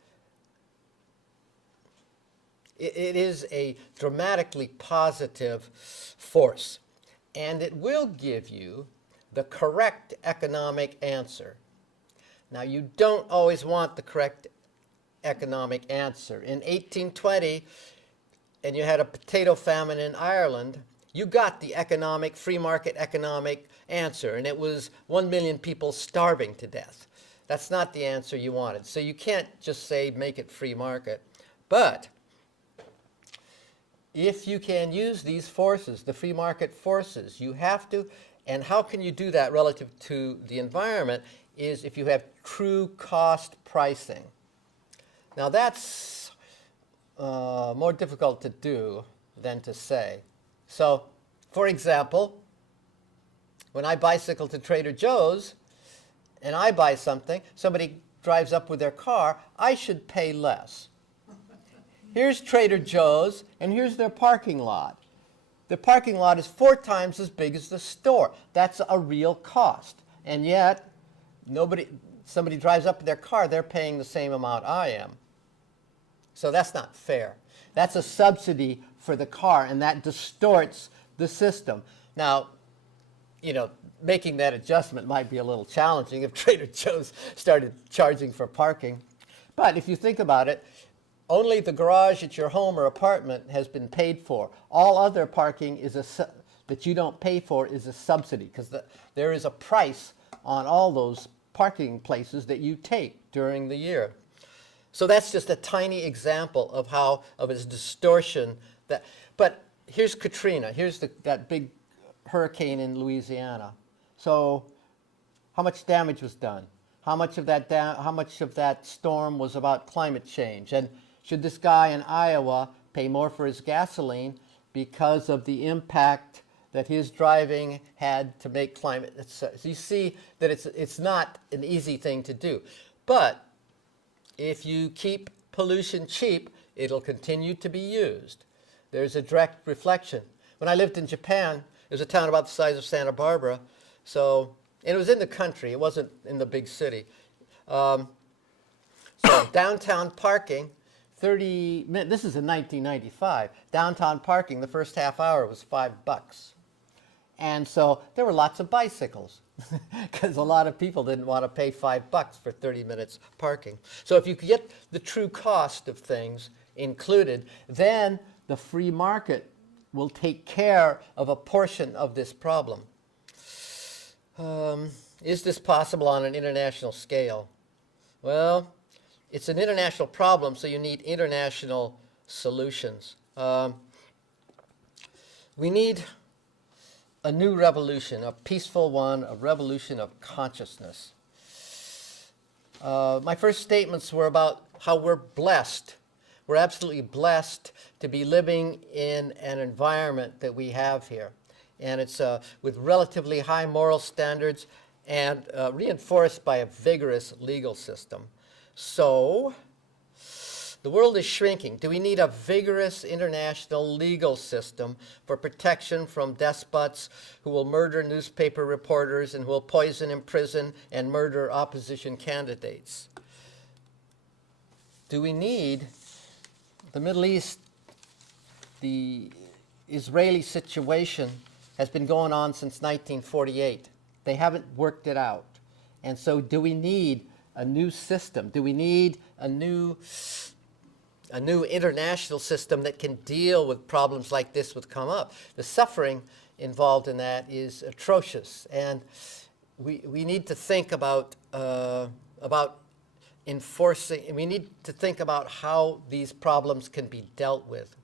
it is a dramatically positive force. And it will give you the correct economic answer. Now, you don't always want the correct economic answer. In 1820, and you had a potato famine in Ireland, you got the free market economic answer, and it was 1 million people starving to death. That's not the answer you wanted. So you can't just say make it free market. But if you can use these forces, the free market forces, you have to, and how can you do that relative to the environment, is if you have true cost pricing. Now that's more difficult to do than to say. So, for example, when I bicycle to Trader Joe's and I buy something, somebody drives up with their car, I should pay less. Here's Trader Joe's, and here's their parking lot. The parking lot is 4 times as big as the store. That's a real cost. And yet, somebody drives up in their car, they're paying the same amount I am. So that's not fair. That's a subsidy for the car, and that distorts the system. Now, making that adjustment might be a little challenging if Trader Joe's started charging for parking. But if you think about it, only the garage at your home or apartment has been paid for. All other parking that you don't pay for is a subsidy, because there is a price on all those parking places that you take during the year. So that's just a tiny example of its distortion. But here's Katrina. Here's that big hurricane in Louisiana. So how much damage was done? How much of that storm was about climate change? And should this guy in Iowa pay more for his gasoline because of the impact that his driving had to make climate? So you see that it's not an easy thing to do. But if you keep pollution cheap, it'll continue to be used. There's a direct reflection. When I lived in Japan, it was a town about the size of Santa Barbara, and it was in the country. It wasn't in the big city. So downtown parking, this is in 1995. Downtown parking, the first half hour was $5. And so there were lots of bicycles because a lot of people didn't want to pay $5 for 30 minutes parking. So if you could get the true cost of things included, then the free market will take care of a portion of this problem. Is this possible on an international scale? Well, it's an international problem, so you need international solutions. We need a new revolution, a peaceful one, a revolution of consciousness. My first statements were about how we're blessed. We're absolutely blessed to be living in an environment that we have here. And it's with relatively high moral standards and reinforced by a vigorous legal system. So, the world is shrinking. Do we need a vigorous international legal system for protection from despots who will murder newspaper reporters and who will poison, imprison, and murder opposition candidates? Do we need the Middle East, the Israeli situation has been going on since 1948. They haven't worked it out. And so do we need a new system? Do we need a new international system that can deal with problems like this would come up? The suffering involved in that is atrocious. And we need to think about enforcing, we need to think about how these problems can be dealt with.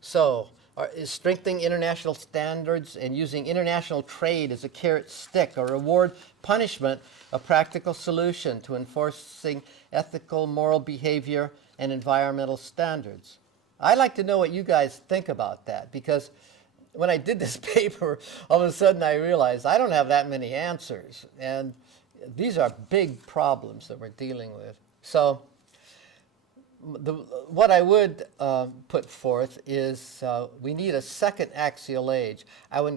So, is strengthening international standards and using international trade as a carrot stick or reward punishment a practical solution to enforcing ethical, moral behavior and environmental standards? I'd like to know what you guys think about that, because when I did this paper, all of a sudden I realized I don't have that many answers. And these are big problems that we're dealing with. So what I would put forth is we need a second axial age. I would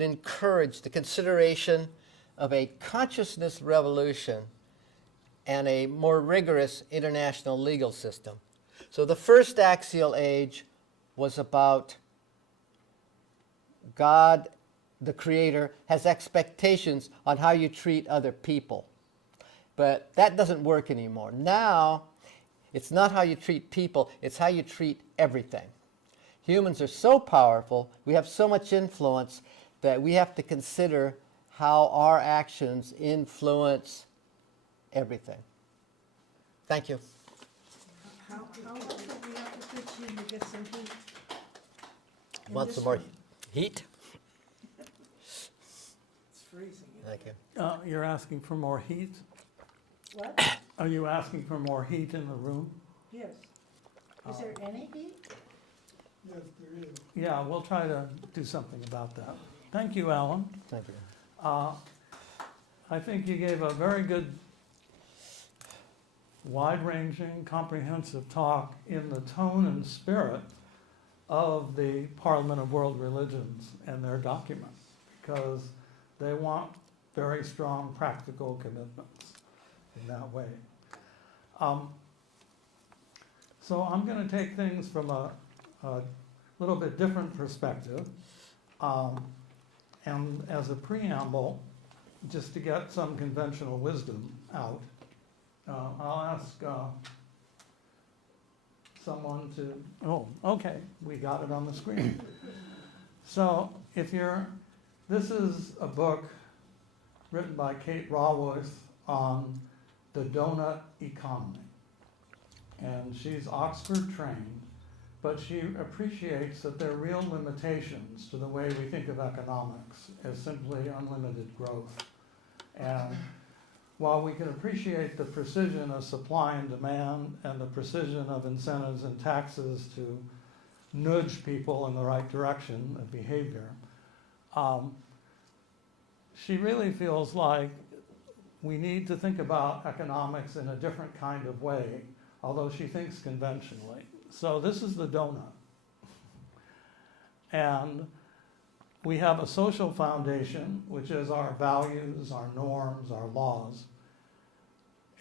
encourage the consideration of a consciousness revolution and a more rigorous international legal system. So the first axial age was about God, the Creator, has expectations on how you treat other people. But that doesn't work anymore. Now, it's not how you treat people, it's how you treat everything. Humans are so powerful, we have so much influence that we have to consider how our actions influence everything. Thank you. How much do we have to pitch in to get some heat? In Want this some more room? heat? It's freezing. Thank you. You're asking for more heat? What? Are you asking for more heat in the room? Yes. Is there any heat? Yes, there is. Yeah, we'll try to do something about that. Thank you, Allan. Thank you. I think you gave a very good, wide-ranging, comprehensive talk in the tone and spirit of the Parliament of World Religions and their document, because they want very strong practical commitments in that way. So I'm going to take things from a little bit different perspective, and as a preamble, just to get some conventional wisdom out, I'll ask someone to, oh, okay, we got it on the screen. So this is a book written by Kate Raworth on the donut economy. And she's Oxford trained, but she appreciates that there are real limitations to the way we think of economics as simply unlimited growth. And while we can appreciate the precision of supply and demand and the precision of incentives and taxes to nudge people in the right direction of behavior, she really feels like we need to think about economics in a different kind of way, although she thinks conventionally. So this is the donut. And we have a social foundation, which is our values, our norms, our laws.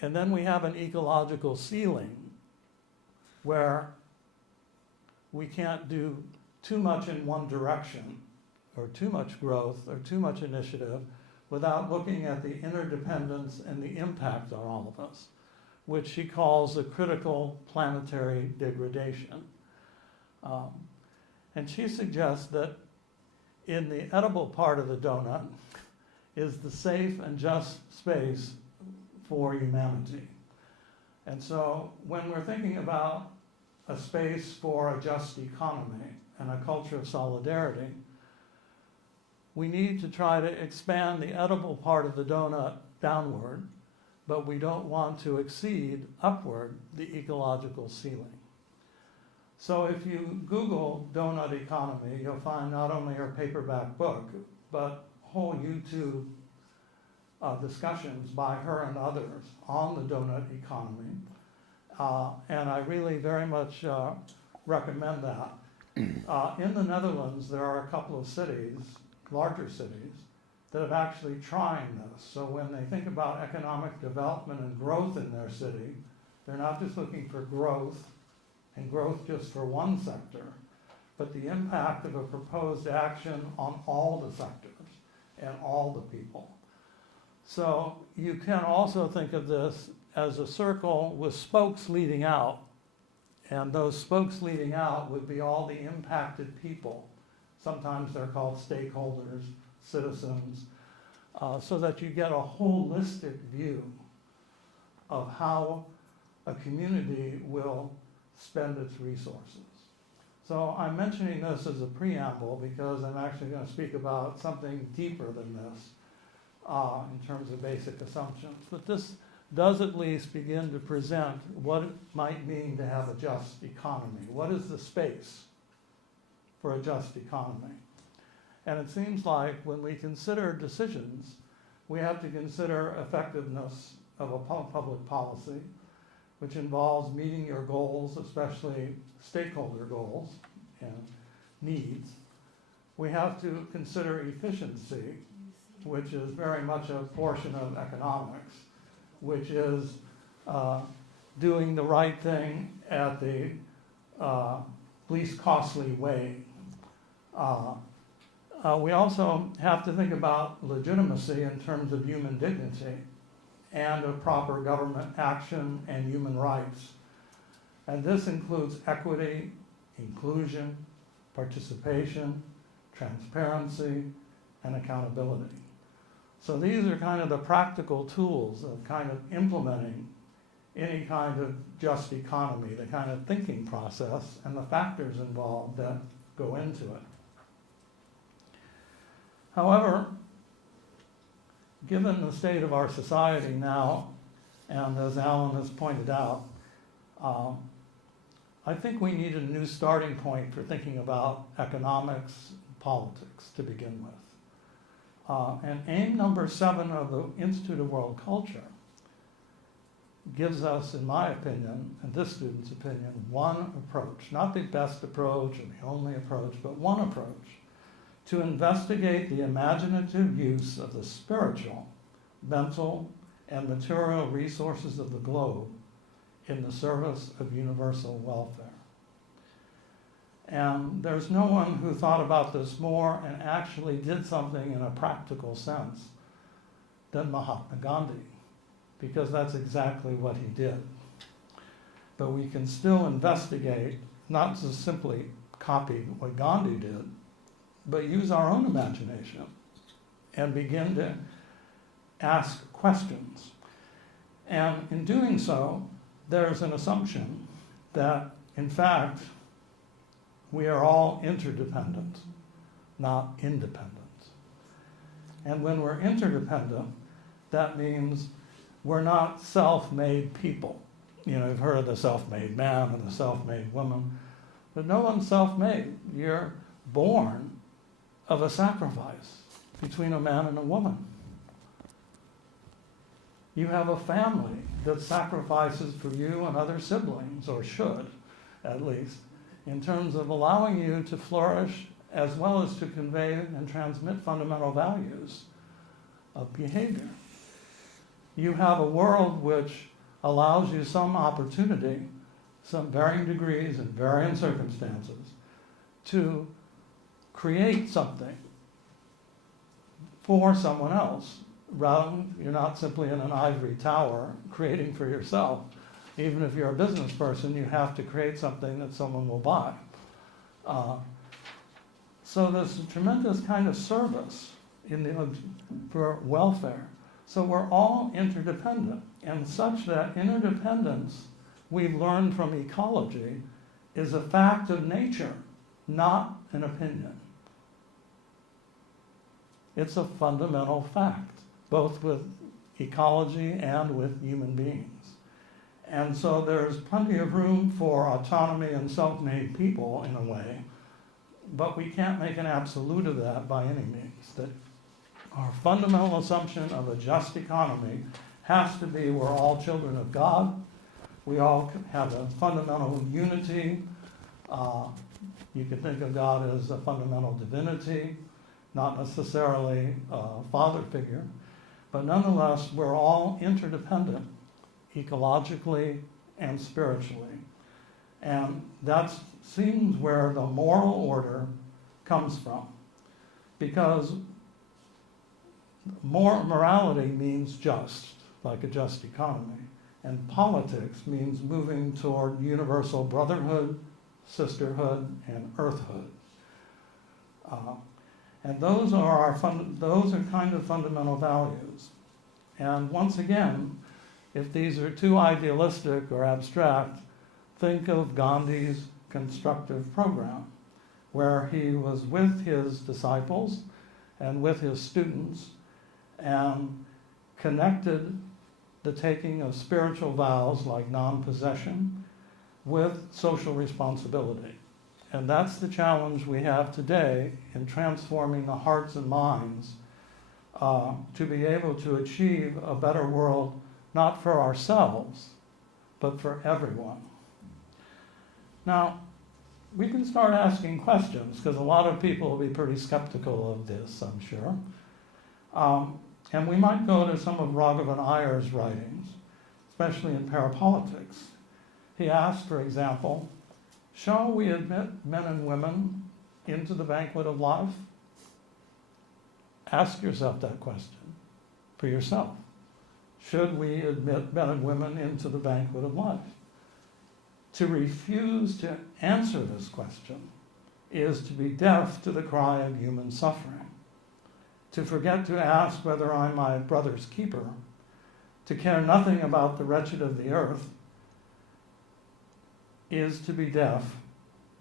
And then we have an ecological ceiling where we can't do too much in one direction, or too much growth, or too much initiative, without looking at the interdependence and the impact on all of us, which she calls a critical planetary degradation. And she suggests that in the edible part of the donut is the safe and just space for humanity. And so when we're thinking about a space for a just economy and a culture of solidarity, we need to try to expand the edible part of the donut downward, but we don't want to exceed upward the ecological ceiling. So if you Google donut economy, you'll find not only her paperback book, but whole YouTube discussions by her and others on the donut economy. And I really very much recommend that. In the Netherlands, there are a couple of cities, larger cities, that have actually trying this. So when they think about economic development and growth in their city, They're not just looking for growth, and growth just for one sector, but the impact of a proposed action on all the sectors and all the people. So you can also think of this as a circle with spokes leading out, and those spokes leading out would be all the impacted people. Sometimes they're called stakeholders, citizens, so that you get a holistic view of how a community will spend its resources. So I'm mentioning this as a preamble because I'm actually going to speak about something deeper than this in terms of basic assumptions. But this does at least begin to present what it might mean to have a just economy. What is the space for a just economy? And it seems like when we consider decisions, we have to consider effectiveness of a public policy, which involves meeting your goals, especially stakeholder goals and needs. We have to consider efficiency, which is very much a portion of economics, which is doing the right thing at the least costly way. We also have to think about legitimacy in terms of human dignity and of proper government action and human rights. And this includes equity, inclusion, participation, transparency, and accountability. So these are kind of the practical tools of kind of implementing any kind of just economy, the kind of thinking process and the factors involved that go into it. However, given the state of our society now, and as Allan has pointed out, I think we need a new starting point for thinking about economics and politics to begin with. And aim number 7 of the Institute of World Culture gives us, in my opinion, and this student's opinion, one approach, not the best approach or the only approach, but one approach to investigate the imaginative use of the spiritual, mental, and material resources of the globe in the service of universal welfare. And there's no one who thought about this more and actually did something in a practical sense than Mahatma Gandhi, because that's exactly what he did. But we can still investigate, not to simply copy what Gandhi did, but use our own imagination and begin to ask questions. And in doing so, there's an assumption that, in fact, we are all interdependent, not independent. And when we're interdependent, that means we're not self-made people. You know, you've heard of the self-made man and the self-made woman, but no one's self-made. You're born of a sacrifice between a man and a woman. You have a family that sacrifices for you and other siblings, or should, at least, in terms of allowing you to flourish as well as to convey and transmit fundamental values of behavior. You have a world which allows you some opportunity, some varying degrees and varying circumstances, to create something for someone else. Rather, you're not simply in an ivory tower creating for yourself. Even if you're a business person, you have to create something that someone will buy. So there's a tremendous kind of service for welfare. So we're all interdependent, and such that interdependence, we've learned from ecology, is a fact of nature, not an opinion. It's a fundamental fact, both with ecology and with human beings. And so there's plenty of room for autonomy and self-made people in a way, but we can't make an absolute of that by any means. That our fundamental assumption of a just economy has to be we're all children of God. We all have a fundamental unity. You can think of God as a fundamental divinity, not necessarily a father figure, but nonetheless, we're all interdependent, ecologically and spiritually. And that seems where the moral order comes from. Because morality means just, like a just economy. And politics means moving toward universal brotherhood, sisterhood, and earthhood. And those are kind of fundamental values. And once again, if these are too idealistic or abstract, think of Gandhi's constructive program, where he was with his disciples and with his students and connected the taking of spiritual vows like non-possession with social responsibility. And that's the challenge we have today in transforming the hearts and minds to be able to achieve a better world, not for ourselves, but for everyone. Now, we can start asking questions, because a lot of people will be pretty skeptical of this, I'm sure. And we might go to some of Raghavan Iyer's writings, especially in parapolitics. He asked, for example, shall we admit men and women into the banquet of life? Ask yourself that question for yourself. Should we admit men and women into the banquet of life? To refuse to answer this question is to be deaf to the cry of human suffering. To forget to ask whether I'm my brother's keeper, to care nothing about the wretched of the earth, is to be deaf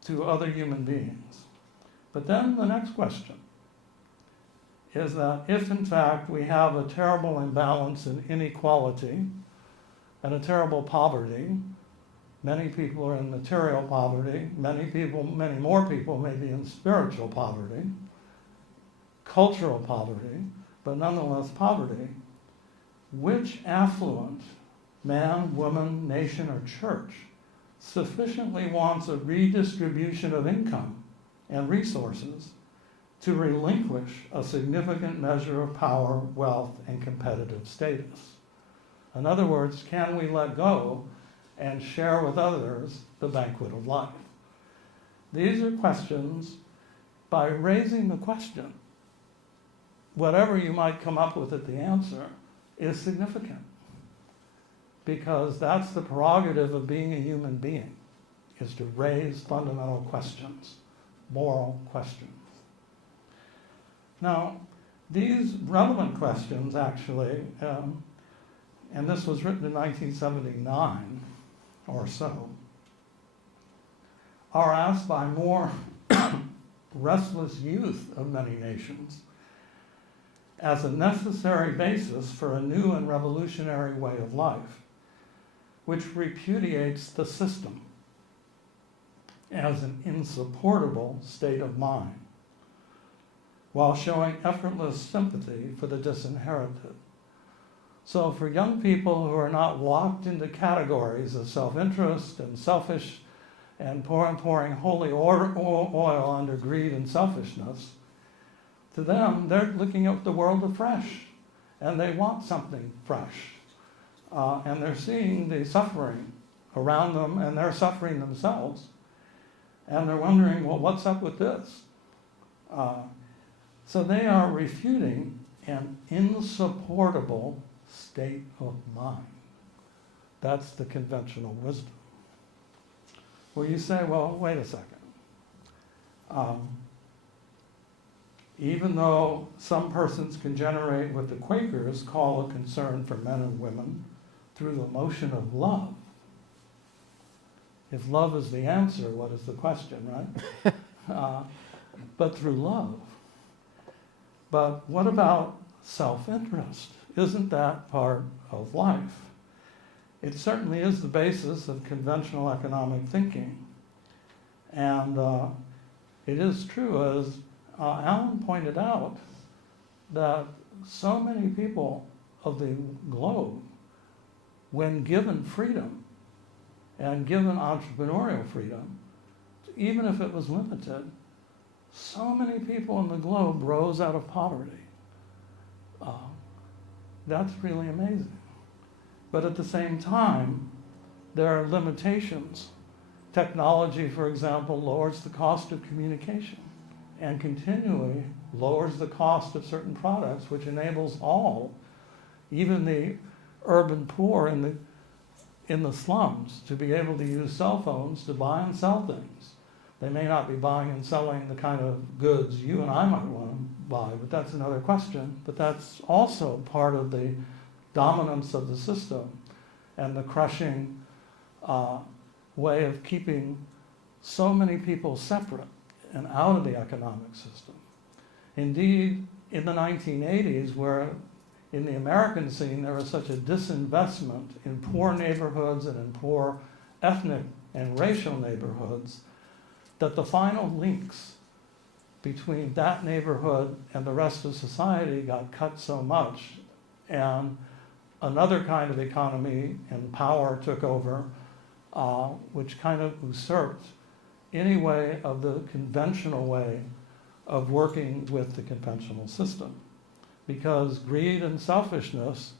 to other human beings. But then the next question is that if in fact we have a terrible imbalance in inequality and a terrible poverty, many people are in material poverty, many more people may be in spiritual poverty, cultural poverty, but nonetheless poverty, which affluent man, woman, nation, or church sufficiently wants a redistribution of income and resources to relinquish a significant measure of power, wealth, and competitive status? In other words, can we let go and share with others the banquet of life? These are questions. By raising the question, whatever you might come up with at the answer is significant, because that's the prerogative of being a human being, is to raise fundamental questions, moral questions. Now, these relevant questions actually, and this was written in 1979 or so, are asked by more restless youth of many nations as a necessary basis for a new and revolutionary way of life, which repudiates the system as an insupportable state of mind, while showing effortless sympathy for the disinherited. So for young people who are not locked into categories of self-interest and selfish and pouring holy oil under greed and selfishness, to them, they're looking at the world afresh, and they want something fresh. And they're seeing the suffering around them, and they're suffering themselves, and they're wondering, well, what's up with this? So they are refuting an insupportable state of mind. That's the conventional wisdom. Well, you say, well, wait a second. Even though some persons can generate what the Quakers call a concern for men and women through the motion of love. If love is the answer, what is the question, right? But through love. But what about self-interest? Isn't that part of life? It certainly is the basis of conventional economic thinking. And it is true, as Allan pointed out, that so many people of the globe, when given freedom and given entrepreneurial freedom, even if it was limited, so many people in the globe rose out of poverty. That's really amazing. But at the same time, there are limitations. Technology, for example, lowers the cost of communication and continually lowers the cost of certain products, which enables all, even the urban poor in the slums, to be able to use cell phones to buy and sell things. They may not be buying and selling the kind of goods you and I might want to buy, but that's another question. But that's also part of the dominance of the system and the crushing way of keeping so many people separate and out of the economic system. Indeed, in the 1980s, where in the American scene there was such a disinvestment in poor neighborhoods and in poor ethnic and racial neighborhoods, that the final links between that neighborhood and the rest of society got cut so much, and another kind of economy and power took over, which kind of usurped any way of the conventional way of working with the conventional system. Because greed and selfishness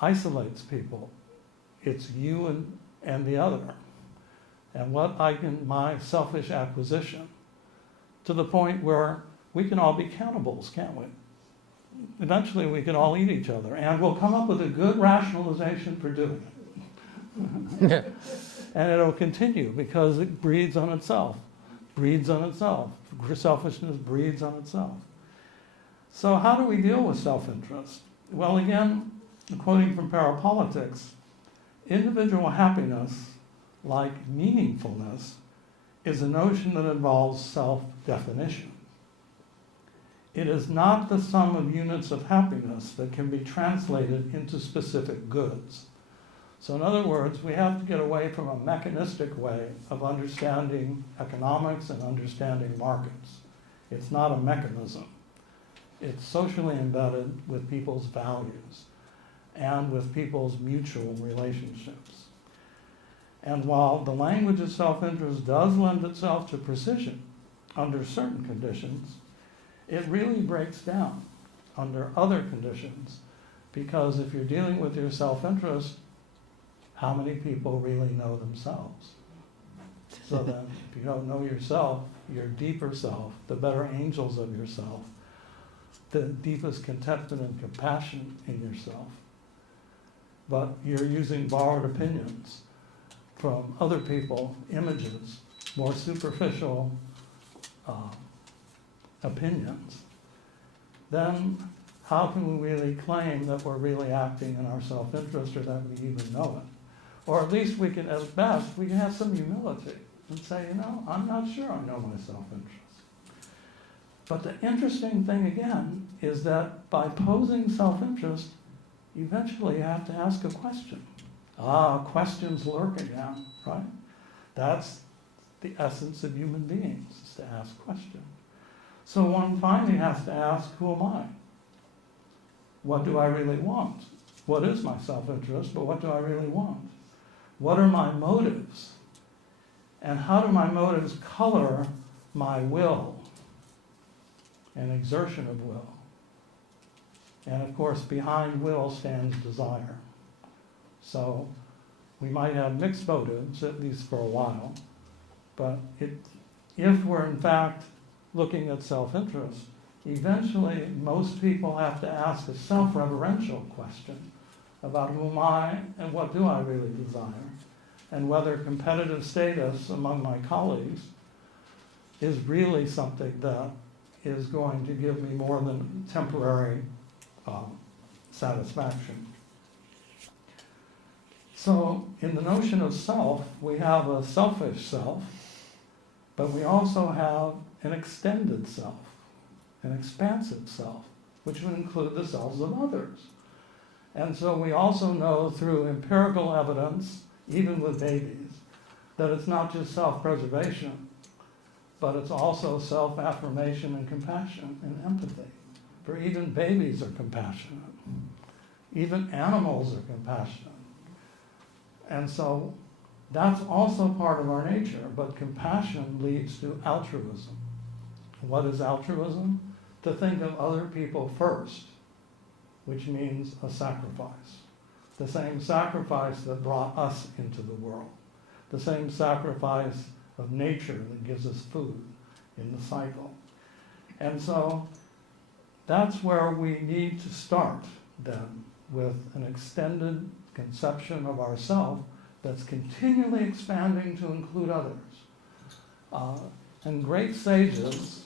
isolates people. It's you and the other. And my selfish acquisition, to the point where we can all be cannibals, can't we? Eventually we can all eat each other, and we'll come up with a good rationalization for doing it. And it'll continue because it breeds on itself. Selfishness breeds on itself. So how do we deal with self-interest? Well, again, quoting from Parapolitics, individual happiness, like meaningfulness, is a notion that involves self-definition. It is not the sum of units of happiness that can be translated into specific goods. So in other words, we have to get away from a mechanistic way of understanding economics and understanding markets. It's not a mechanism. It's socially embedded with people's values and with people's mutual relationships. And while the language of self-interest does lend itself to precision under certain conditions, it really breaks down under other conditions, because if you're dealing with your self-interest, how many people really know themselves? So then, if you don't know yourself, your deeper self, the better angels of yourself, the deepest contentment and compassion in yourself, but you're using borrowed opinions from other people, images, more superficial opinions, then how can we really claim that we're really acting in our self-interest, or that we even know it? Or at least we can, at best, we can have some humility and say, I'm not sure I know my self-interest. But the interesting thing, again, is that by posing self-interest, eventually you have to ask a question. Questions lurk again, right? That's the essence of human beings, is to ask questions. So one finally has to ask, who am I? What do I really want? What is my self-interest, but what do I really want? What are my motives? And how do my motives color my will and exertion of will? And of course, behind will stands desire. So we might have mixed motives, at least for a while, but if we're in fact looking at self-interest, eventually most people have to ask a self-reverential question about who am I and what do I really desire, and whether competitive status among my colleagues is really something that is going to give me more than temporary satisfaction. So in the notion of self, we have a selfish self, but we also have an extended self, an expansive self, which would include the selves of others. And so we also know through empirical evidence, even with babies, that it's not just self-preservation, but it's also self-affirmation and compassion and empathy. For even babies are compassionate. Even animals are compassionate. And so that's also part of our nature, but compassion leads to altruism. What is altruism? To think of other people first, which means a sacrifice. the same sacrifice that brought us into the world, the same sacrifice of nature that gives us food in the cycle. And so that's where we need to start then, with an extended conception of ourself that's continually expanding to include others. And great sages,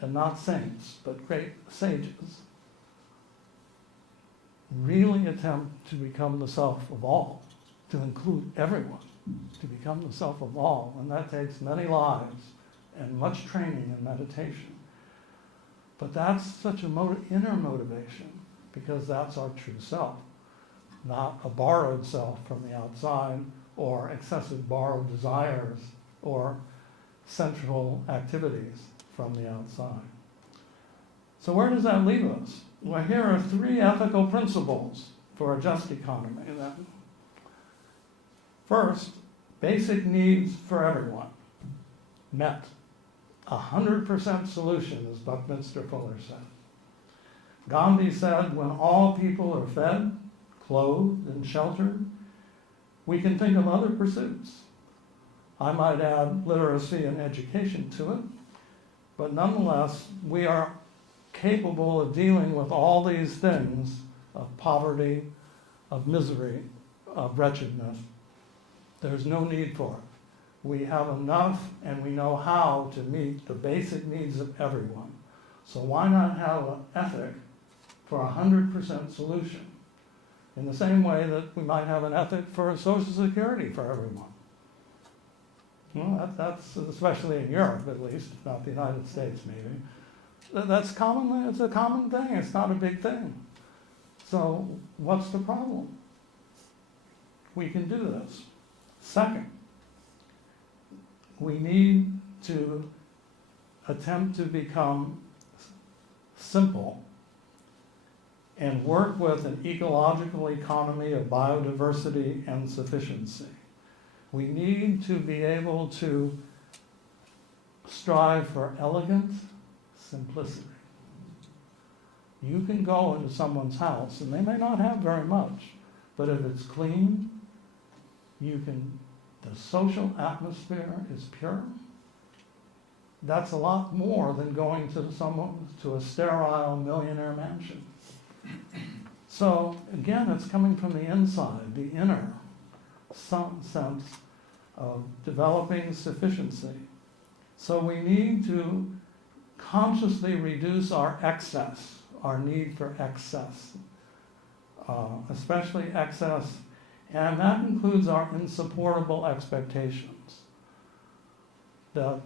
and not saints, but great sages, really attempt to become the self of all, to include everyone, to become the self of all. And that takes many lives and much training and meditation. But that's such an inner motivation, because that's our true self, not a borrowed self from the outside, or excessive borrowed desires, or sensual activities from the outside. So where does that leave us? Well, here are 3 ethical principles for a just economy then. First, basic needs for everyone met. 100% solution, as Buckminster Fuller said. Gandhi said, when all people are fed, clothed, and sheltered, we can think of other pursuits. I might add literacy and education to it, but nonetheless, we are capable of dealing with all these things of poverty, of misery, of wretchedness. There's no need for it. We have enough, and we know how to meet the basic needs of everyone. So why not have an ethic for 100% solution? In the same way that we might have an ethic for Social Security for everyone. Well, that's especially in Europe, at least, if not the United States, maybe. That's commonly, it's a common thing. It's not a big thing. So what's the problem? We can do this. Second, we need to attempt to become simple and work with an ecological economy of biodiversity and sufficiency. We need to be able to strive for elegant simplicity. You can go into someone's house, and they may not have very much, but if it's clean, the social atmosphere is pure. That's a lot more than going to a sterile millionaire mansion. So again, it's coming from the inside, the inner, some sense of developing sufficiency. So we need to consciously reduce our excess, our need for excess, especially excess, and that includes our insupportable expectations. The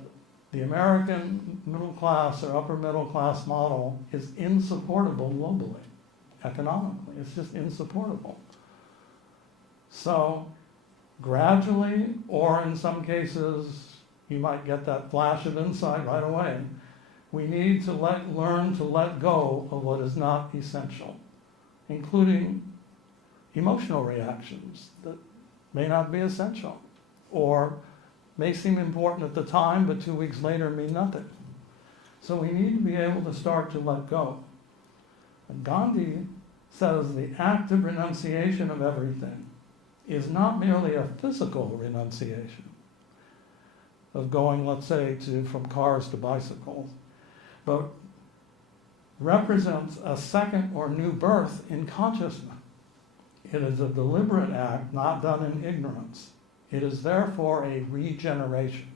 American middle class or upper middle class model is insupportable globally, economically. It's just insupportable. So gradually, or in some cases, you might get that flash of insight right away. We need to learn to let go of what is not essential, including emotional reactions that may not be essential, or may seem important at the time, but 2 weeks later mean nothing. So we need to be able to start to let go. And Gandhi says the act of renunciation of everything is not merely a physical renunciation of going, let's say, from cars to bicycles, but represents a second or new birth in consciousness. It is a deliberate act, not done in ignorance. It is therefore a regeneration.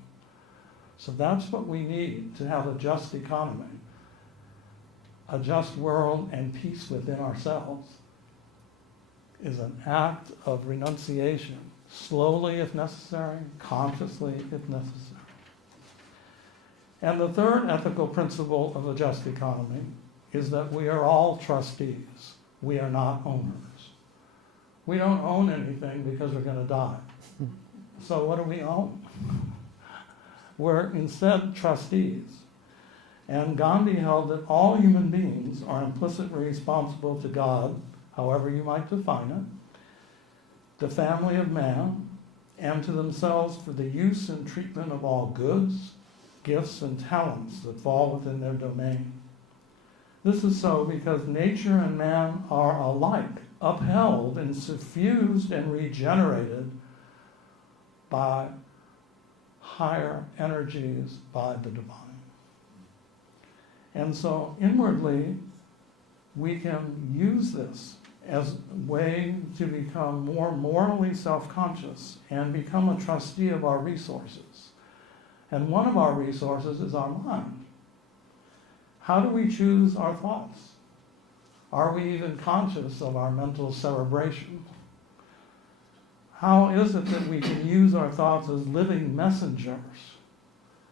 So that's what we need to have a just economy, a just world, and peace within ourselves is an act of renunciation, slowly if necessary, consciously if necessary. And the third ethical principle of a just economy is that we are all trustees. We are not owners. We don't own anything because we're going to die. So what do we own? We're instead trustees. And Gandhi held that all human beings are implicitly responsible to God, however you might define it, the family of man, and to themselves for the use and treatment of all goods, gifts, and talents that fall within their domain. This is so because nature and man are alike upheld and suffused and regenerated by higher energies, by the divine. And so inwardly, we can use this as a way to become more morally self-conscious and become a trustee of our resources. And one of our resources is our mind. How do we choose our thoughts? Are we even conscious of our mental cerebration? How is it that we can use our thoughts as living messengers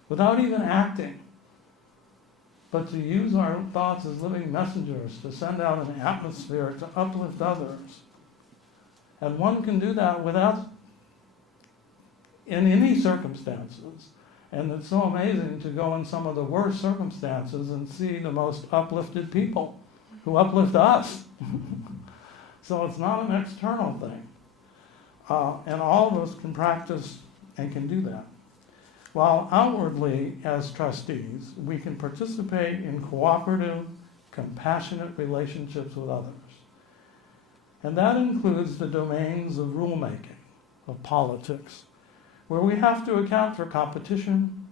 without even acting, but to use our thoughts as living messengers to send out an atmosphere to uplift others? And one can do that without, in any circumstances. And it's so amazing to go in some of the worst circumstances and see the most uplifted people who uplift us. So it's not an external thing. And all of us can practice and can do that. While outwardly, as trustees, we can participate in cooperative, compassionate relationships with others. And that includes the domains of rulemaking, of politics, where we have to account for competition,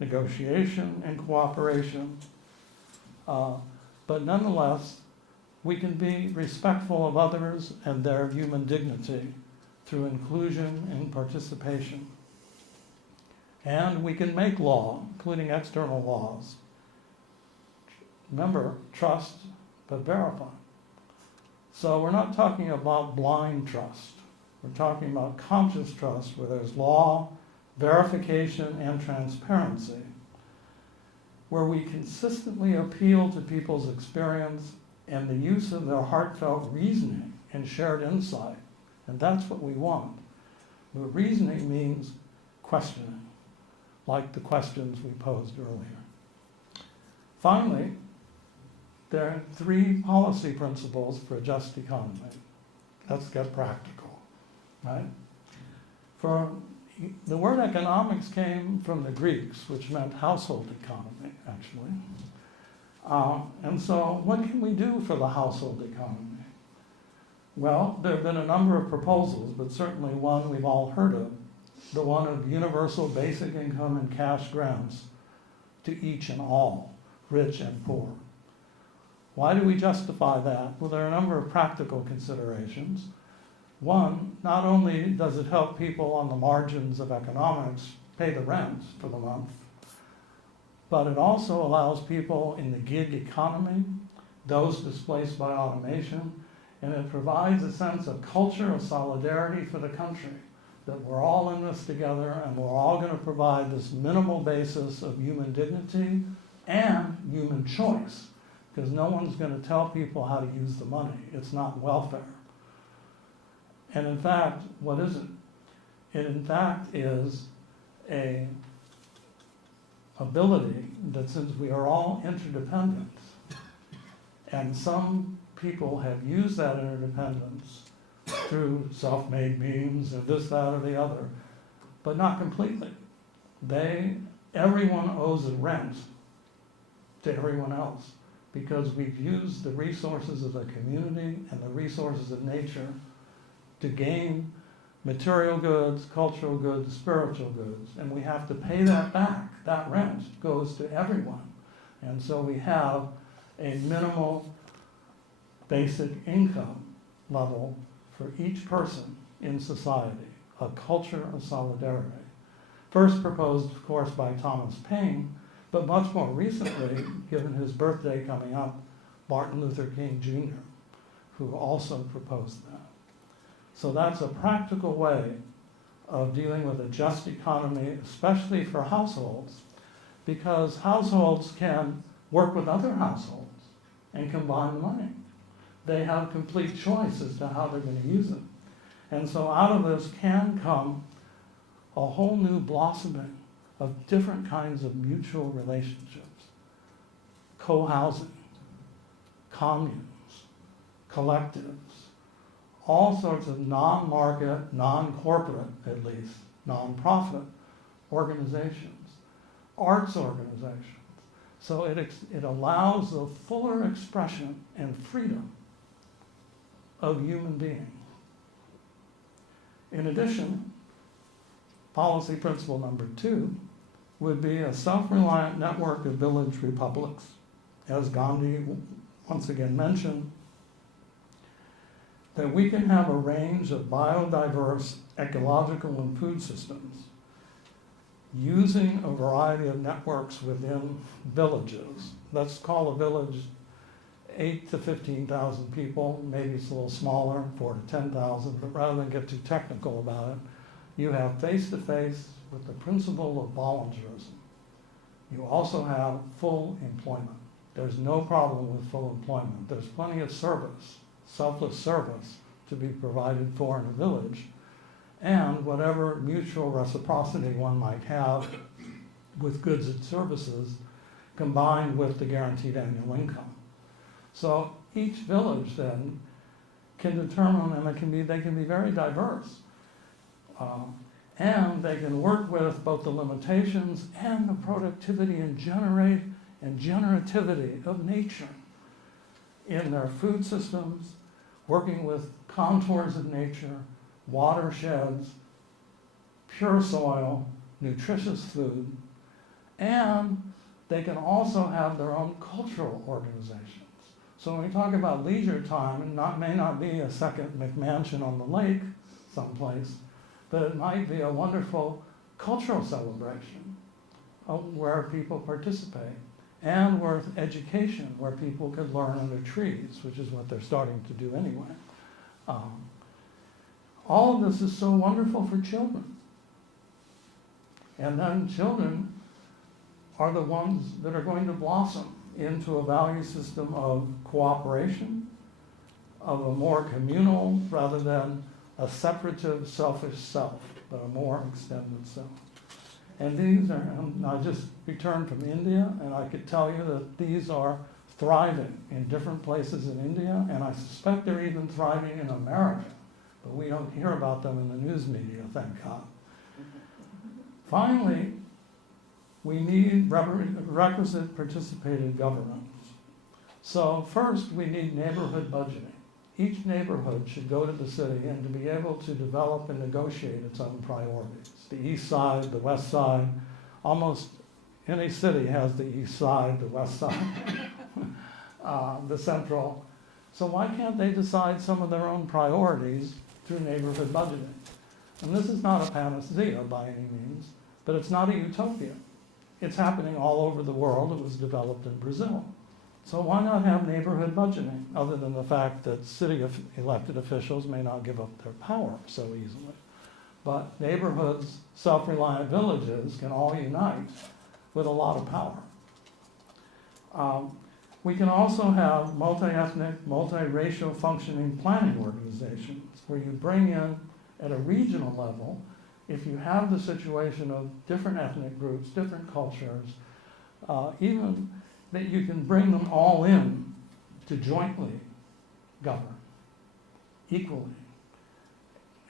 negotiation, and cooperation. But nonetheless, we can be respectful of others and their human dignity through inclusion and participation. And we can make law, including external laws. Remember, trust, but verify. So we're not talking about blind trust. We're talking about conscious trust where there's law, verification, and transparency, where we consistently appeal to people's experience and the use of their heartfelt reasoning and shared insight. And that's what we want. But reasoning means questioning, like the questions we posed earlier. Finally, there are 3 policy principles for a just economy. Let's get practical, right? For the word economics came from the Greeks, which meant household economy, actually. And so what can we do for the household economy? Well, there have been a number of proposals, but certainly one we've all heard of, the one of universal basic income and cash grants to each and all, rich and poor. Why do we justify that? Well, there are a number of practical considerations. One, not only does it help people on the margins of economics pay the rent for the month, but it also allows people in the gig economy, those displaced by automation, and it provides a sense of culture of solidarity for the country, that we're all in this together and we're all going to provide this minimal basis of human dignity and human choice, because no one's going to tell people how to use the money. It's not welfare. And in fact, what is it? It in fact is a ability that since we are all interdependent, and some people have used that interdependence through self-made means and this, that, or the other, but not completely. Everyone owes a rent to everyone else because we've used the resources of the community and the resources of nature to gain material goods, cultural goods, spiritual goods, and we have to pay that back. That rent goes to everyone. And so we have a minimal basic income level for each person in society, a culture of solidarity. First proposed, of course, by Thomas Paine, but much more recently, given his birthday coming up, Martin Luther King Jr., who also proposed that. So that's a practical way of dealing with a just economy, especially for households, because households can work with other households and combine money. They have complete choice as to how they're going to use it. And so out of this can come a whole new blossoming of different kinds of mutual relationships, co-housing, communes, collectives, all sorts of non-market, non-corporate, at least, non-profit organizations, arts organizations. So it allows the fuller expression and freedom of human beings. In addition, policy principle number 2 would be a self-reliant network of village republics. As Gandhi once again mentioned, that we can have a range of biodiverse ecological and food systems using a variety of networks within villages. Let's call a village 8 to 15,000 people, maybe it's a little smaller, 4 to 10,000, but rather than get too technical about it, you have face-to-face with the principle of voluntarism. You also have full employment. There's no problem with full employment. There's plenty of service, selfless service, to be provided for in a village, and whatever mutual reciprocity one might have with goods and services combined with the guaranteed annual income. So each village then can determine, and they can be very diverse, and they can work with both the limitations and the productivity and generativity of nature in their food systems, working with contours of nature, watersheds, pure soil, nutritious food, and they can also have their own cultural organizations. So when we talk about leisure time, it may not be a second McMansion on the lake someplace, but it might be a wonderful cultural celebration where people participate, and with education, where people could learn under trees, which is what they're starting to do anyway. All of this is so wonderful for children. And then children are the ones that are going to blossom into a value system of cooperation, of a more communal rather than a separative, selfish self, but a more extended self. And these are, I just returned from India, and I could tell you that these are thriving in different places in India, and I suspect they're even thriving in America, but we don't hear about them in the news media, thank God. Finally, we need requisite participated governance. So first, we need neighborhood budgeting. Each neighborhood should go to the city and to be able to develop and negotiate its own priorities. The east side, the west side, almost any city has the east side, the west side, the central. So why can't they decide some of their own priorities through neighborhood budgeting? And this is not a panacea by any means, but it's not a utopia. It's happening all over the world. It was developed in Brazil. So why not have neighborhood budgeting, other than the fact that city elected officials may not give up their power so easily. But neighborhoods, self-reliant villages can all unite with a lot of power. We can also have multi-ethnic, multi-racial functioning planning organizations where you bring in, at a regional level, if you have the situation of different ethnic groups, different cultures, even that you can bring them all in to jointly govern equally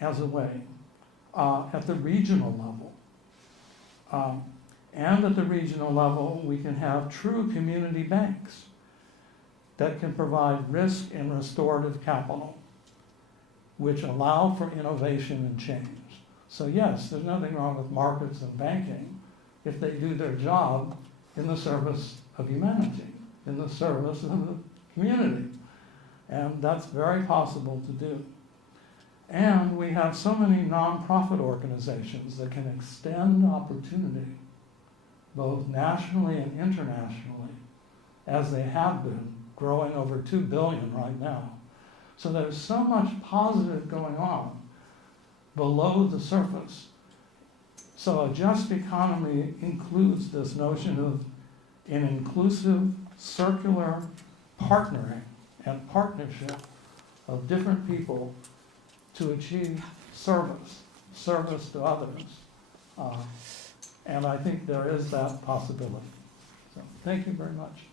as a way at the regional level. And at the regional level, we can have true community banks that can provide risk and restorative capital, which allow for innovation and change. So yes, there's nothing wrong with markets and banking if they do their job in the service of humanity, in the service of the community. And that's very possible to do. And we have so many nonprofit organizations that can extend opportunity, both nationally and internationally, as they have been, growing over 2 billion right now. So there's so much positive going on below the surface. So a just economy includes this notion of an inclusive, circular partnering and partnership of different people to achieve service to others. And I think there is that possibility. So thank you very much.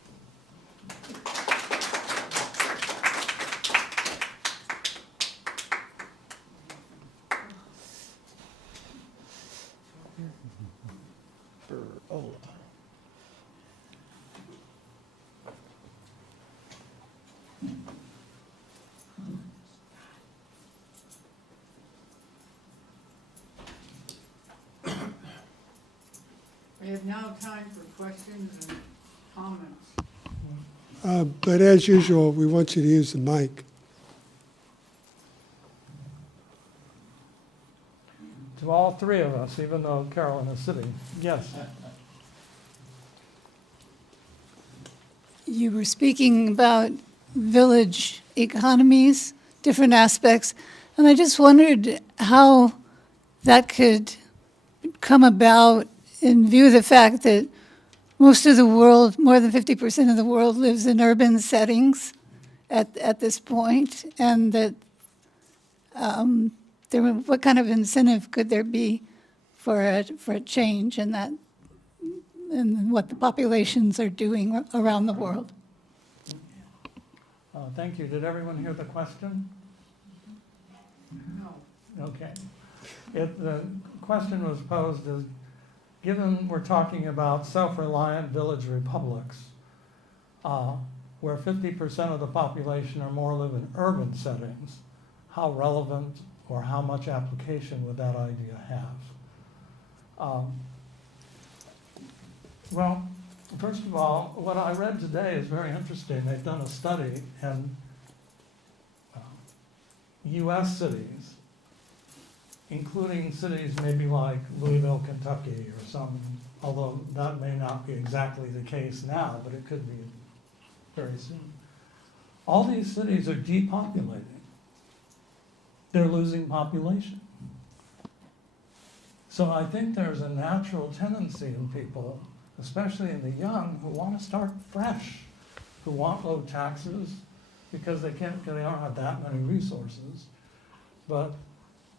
is now time for questions and comments. But as usual, we want you to use the mic. To all three of us, even though Carolyn is sitting. Yes. You were speaking about village economies, different aspects, and I just wondered how that could come about in view of the fact that most of the world, more than 50% of the world, lives in urban settings at this point, and that what kind of incentive could there be for a change in that, and what the populations are doing around the world? Thank you. Did everyone hear the question? No. Okay. The question was posed as, given we're talking about self-reliant village republics, where 50% of the population or more live in urban settings, how relevant or how much application would that idea have? Well, first of all, what I read today is very interesting. They've done a study in U.S. cities, including cities maybe like Louisville, Kentucky, or some, although that may not be exactly the case now, but it could be very soon. All these cities are depopulating. They're losing population. So I think there's a natural tendency in people, especially in the young, who want to start fresh, who want low taxes because they don't have that many resources, but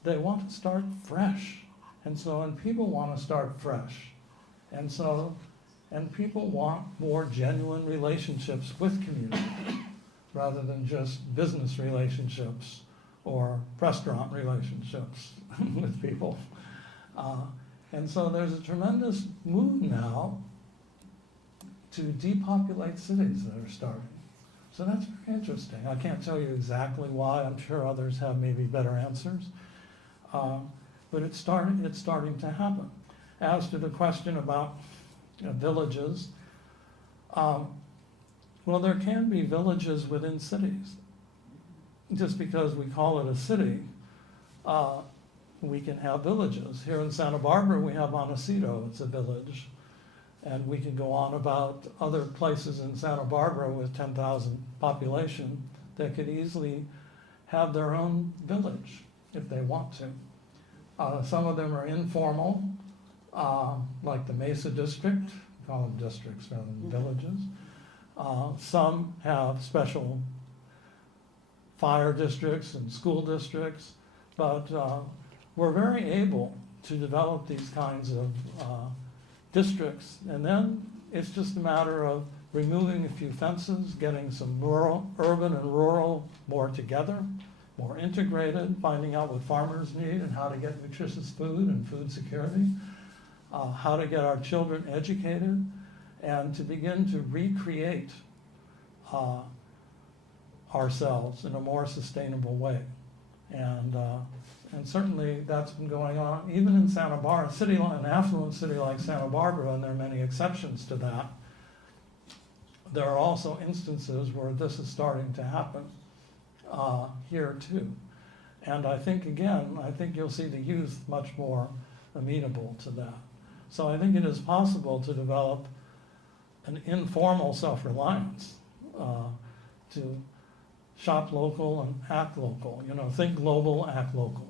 they want to start fresh. And so, and people want to start fresh. And people want more genuine relationships with community rather than just business relationships or restaurant relationships with people. And so there's a tremendous move now to depopulate cities that are starting. So that's very interesting. I can't tell you exactly why. I'm sure others have maybe better answers. But it's starting to happen. As to the question about villages, well, there can be villages within cities. Just because we call it a city, we can have villages. Here in Santa Barbara, we have Montecito, it's a village. And we can go on about other places in Santa Barbara with 10,000 population that could easily have their own village if they want to. Some of them are informal, like the Mesa District, we call them districts rather than villages. Some have special fire districts and school districts, but we're very able to develop these kinds of districts, and then it's just a matter of removing a few fences, getting some urban and rural more together, more integrated, finding out what farmers need and how to get nutritious food and food security, how to get our children educated, and to begin to recreate ourselves in a more sustainable way. And certainly that's been going on even in Santa Barbara, an affluent city like Santa Barbara, and there are many exceptions to that. There are also instances where this is starting to happen here too. And I think, again, you'll see the youth much more amenable to that. So I think it is possible to develop an informal self-reliance, to shop local and act local. Think global, act local.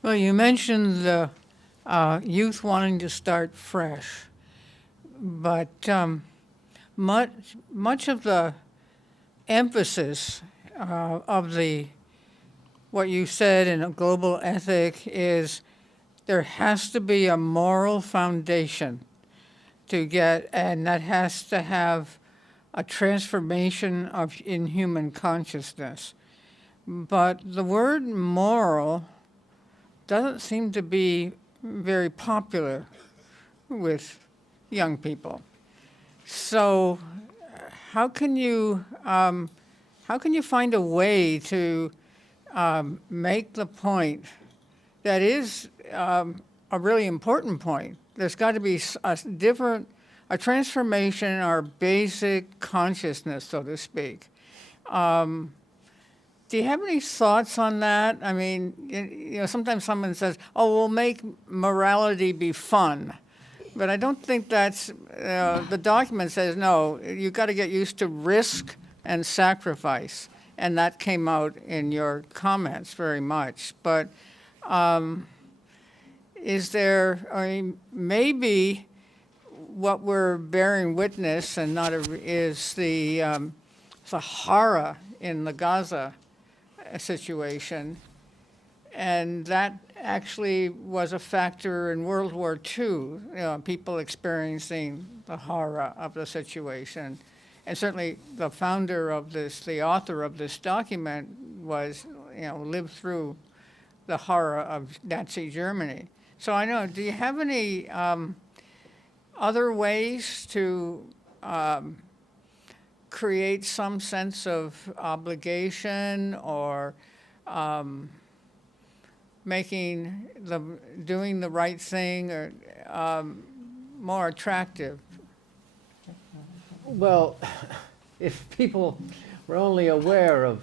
Well, you mentioned the youth wanting to start fresh, but much of the emphasis of what you said in a global ethic is there has to be a moral foundation to get, and that has to have a transformation in human consciousness. But the word moral doesn't seem to be very popular with young people. So how can you find a way to make the point that is a really important point. There's got to be a transformation in our basic consciousness, so to speak. Do you have any thoughts on that? I mean, sometimes someone says, "Oh, we'll make morality be fun," but I don't think that's. The document says no. You got to get used to risk and sacrifice, and that came out in your comments very much. But is there? I mean, maybe what we're bearing witness and is the horror in the Gaza situation, and that actually was a factor in World War II, people experiencing the horror of the situation. And certainly the author of this document lived through the horror of Nazi Germany. So I know, do you have any other ways to create some sense of obligation or doing the right thing or more attractive? Well, if people were only aware of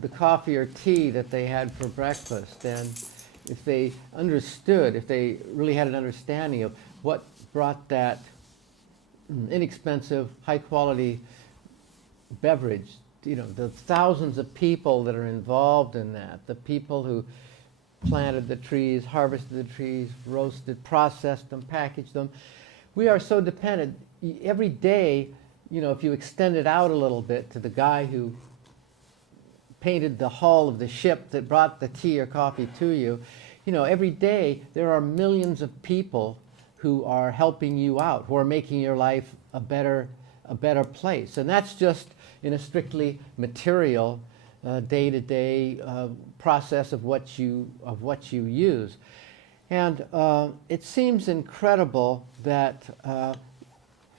the coffee or tea that they had for breakfast, and if they understood, if they really had an understanding of what brought that inexpensive, high-quality beverage, the thousands of people that are involved in that, the people who planted the trees, harvested the trees, roasted, processed them, packaged them. We are so dependent. Every day, if you extend it out a little bit to the guy who painted the hull of the ship that brought the tea or coffee to you, every day there are millions of people who are helping you out, who are making your life a better place. And that's just in a strictly material, day-to-day process of what you use. And it seems incredible that,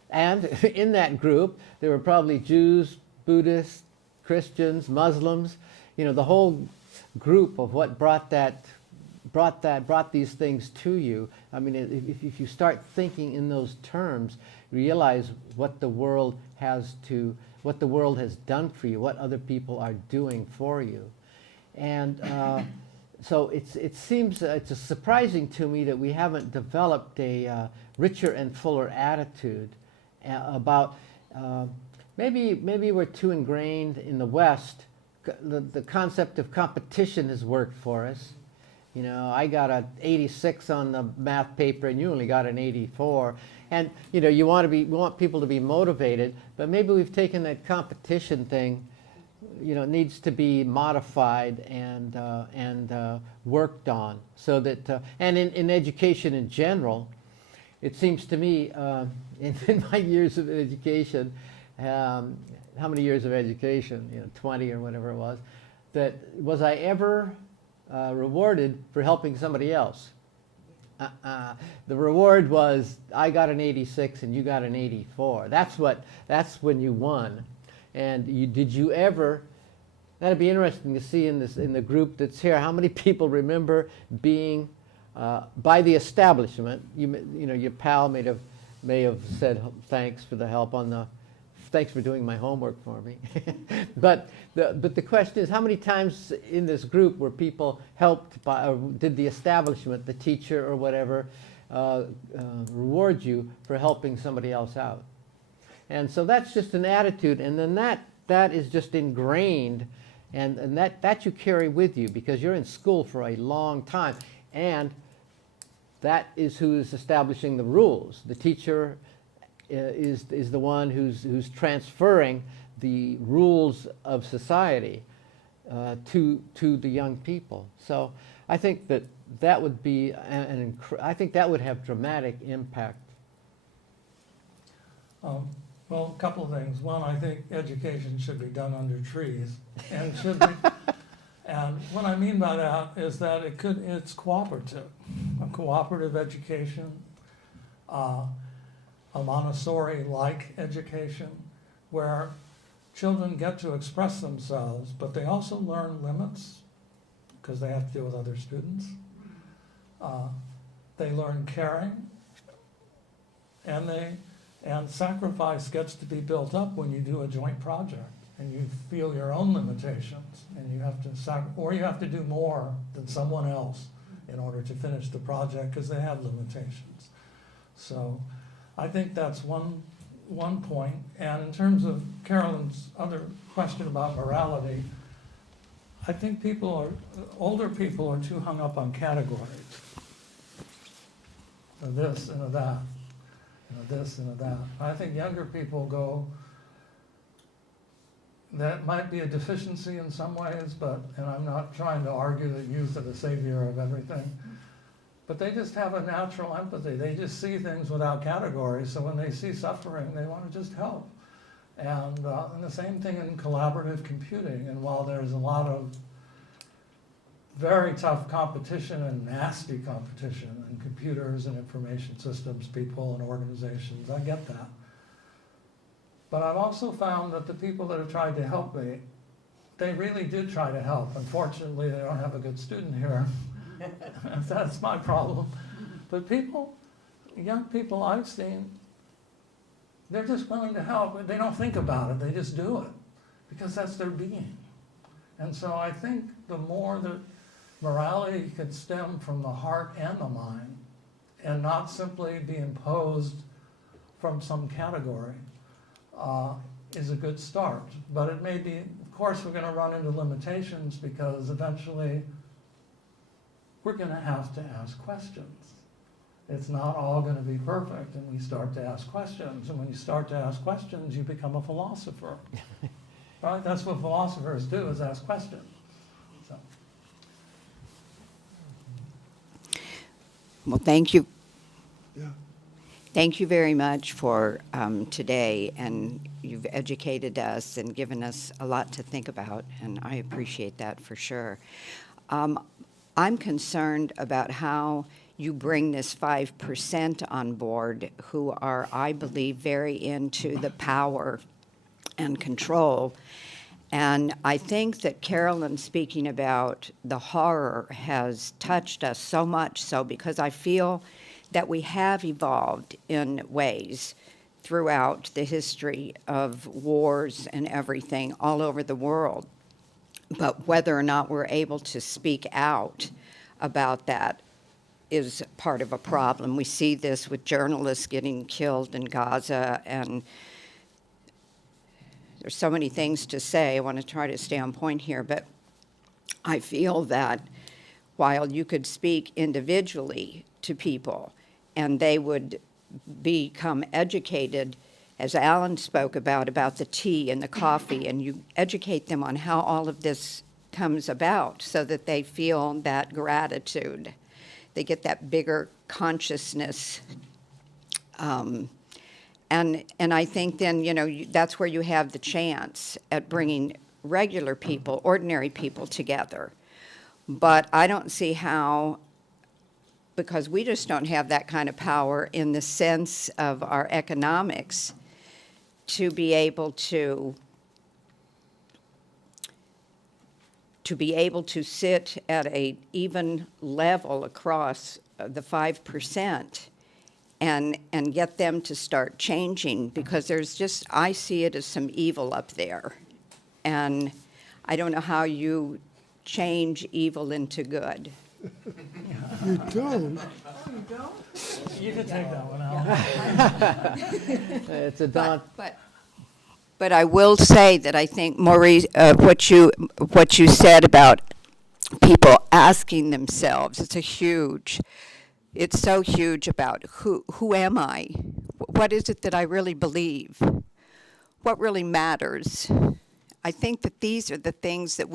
and in that group, there were probably Jews, Buddhists, Christians, Muslims, the whole group of what brought these things to you. I mean, if you start thinking in those terms, realize what the world has done for you, what other people are doing for you. And so it seems it's surprising to me that we haven't developed a richer and fuller attitude about maybe we're too ingrained in the West. The concept of competition has worked for us. I got an 86 on the math paper and you only got an 84. And we want people to be motivated, but maybe we've taken that competition thing, it needs to be modified and worked on, so that and in education in general, it seems to me in my years of education, how many years of education, 20 or whatever it was, was I ever rewarded for helping somebody else? The reward was I got an 86 and you got an 84. That's when you won. And did you ever? That'd be interesting to see in the group that's here. How many people remember being by the establishment? Your pal may have said thanks for the help thanks for doing my homework for me. but the question is, how many times in this group were people helped by, or did the establishment, the teacher or whatever, reward you for helping somebody else out? And so that's just an attitude, and then that is just ingrained, and that you carry with you because you're in school for a long time, and that is who is establishing the rules. The teacher is the one who's transferring the rules of society to the young people. So I think that would be I think that would have dramatic impact. Well, a couple of things. One, I think education should be done under trees, and should be. And what I mean by that is that it's cooperative, a cooperative education. A Montessori-like education where children get to express themselves, but they also learn limits because they have to deal with other students. They learn caring, and sacrifice gets to be built up when you do a joint project and you feel your own limitations, and you have to or you have to do more than someone else in order to finish the project because they have limitations. So I think that's one point. And in terms of Carolyn's other question about morality, I think older people are too hung up on categories. A this and a that, and a this and a that. I think younger people go, that might be a deficiency in some ways, and I'm not trying to argue that youth are the savior of everything, but they just have a natural empathy. They just see things without categories, so when they see suffering, they want to just help. And the same thing in collaborative computing. And while there's a lot of very tough competition and nasty competition in computers and information systems, people and organizations, I get that. But I've also found that the people that have tried to help me, they really did try to help. Unfortunately, they don't have a good student here. That's my problem. But young people I've seen, they're just willing to help. They don't think about it, they just do it, because that's their being. And so I think the more that morality could stem from the heart and the mind, and not simply be imposed from some category, is a good start. But it may be, of course, we're going to run into limitations, because eventually we're going to have to ask questions. It's not all going to be perfect, and we start to ask questions. And when you start to ask questions, you become a philosopher. Right? That's what philosophers do, is ask questions. So. Well, thank you. Yeah. Thank you very much for today, and you've educated us and given us a lot to think about, and I appreciate that for sure. I'm concerned about how you bring this 5% on board who are, I believe, very into the power and control. And I think that Carolyn speaking about the horror has touched us so much so, because I feel that we have evolved in ways throughout the history of wars and everything all over the world. But whether or not we're able to speak out about that is part of a problem. We see this with journalists getting killed in Gaza, and there's so many things to say. I want to try to stay on point here, but I feel that while you could speak individually to people and they would become educated, as Allan spoke about the tea and the coffee, and you educate them on how all of this comes about so that they feel that gratitude. They get that bigger consciousness. And I think then, that's where you have the chance at bringing regular people, ordinary people together. But I don't see how, because we just don't have that kind of power in the sense of our economics to be able to sit at a even level across the 5% and get them to start changing, because I see it as some evil up there. And I don't know how you change evil into good. You don't? You can take that one out. It's a daunt. But I will say that I think, Maurice, what you said about people asking themselves, it's so huge about who am I? What is it that I really believe? What really matters? I think that these are the things that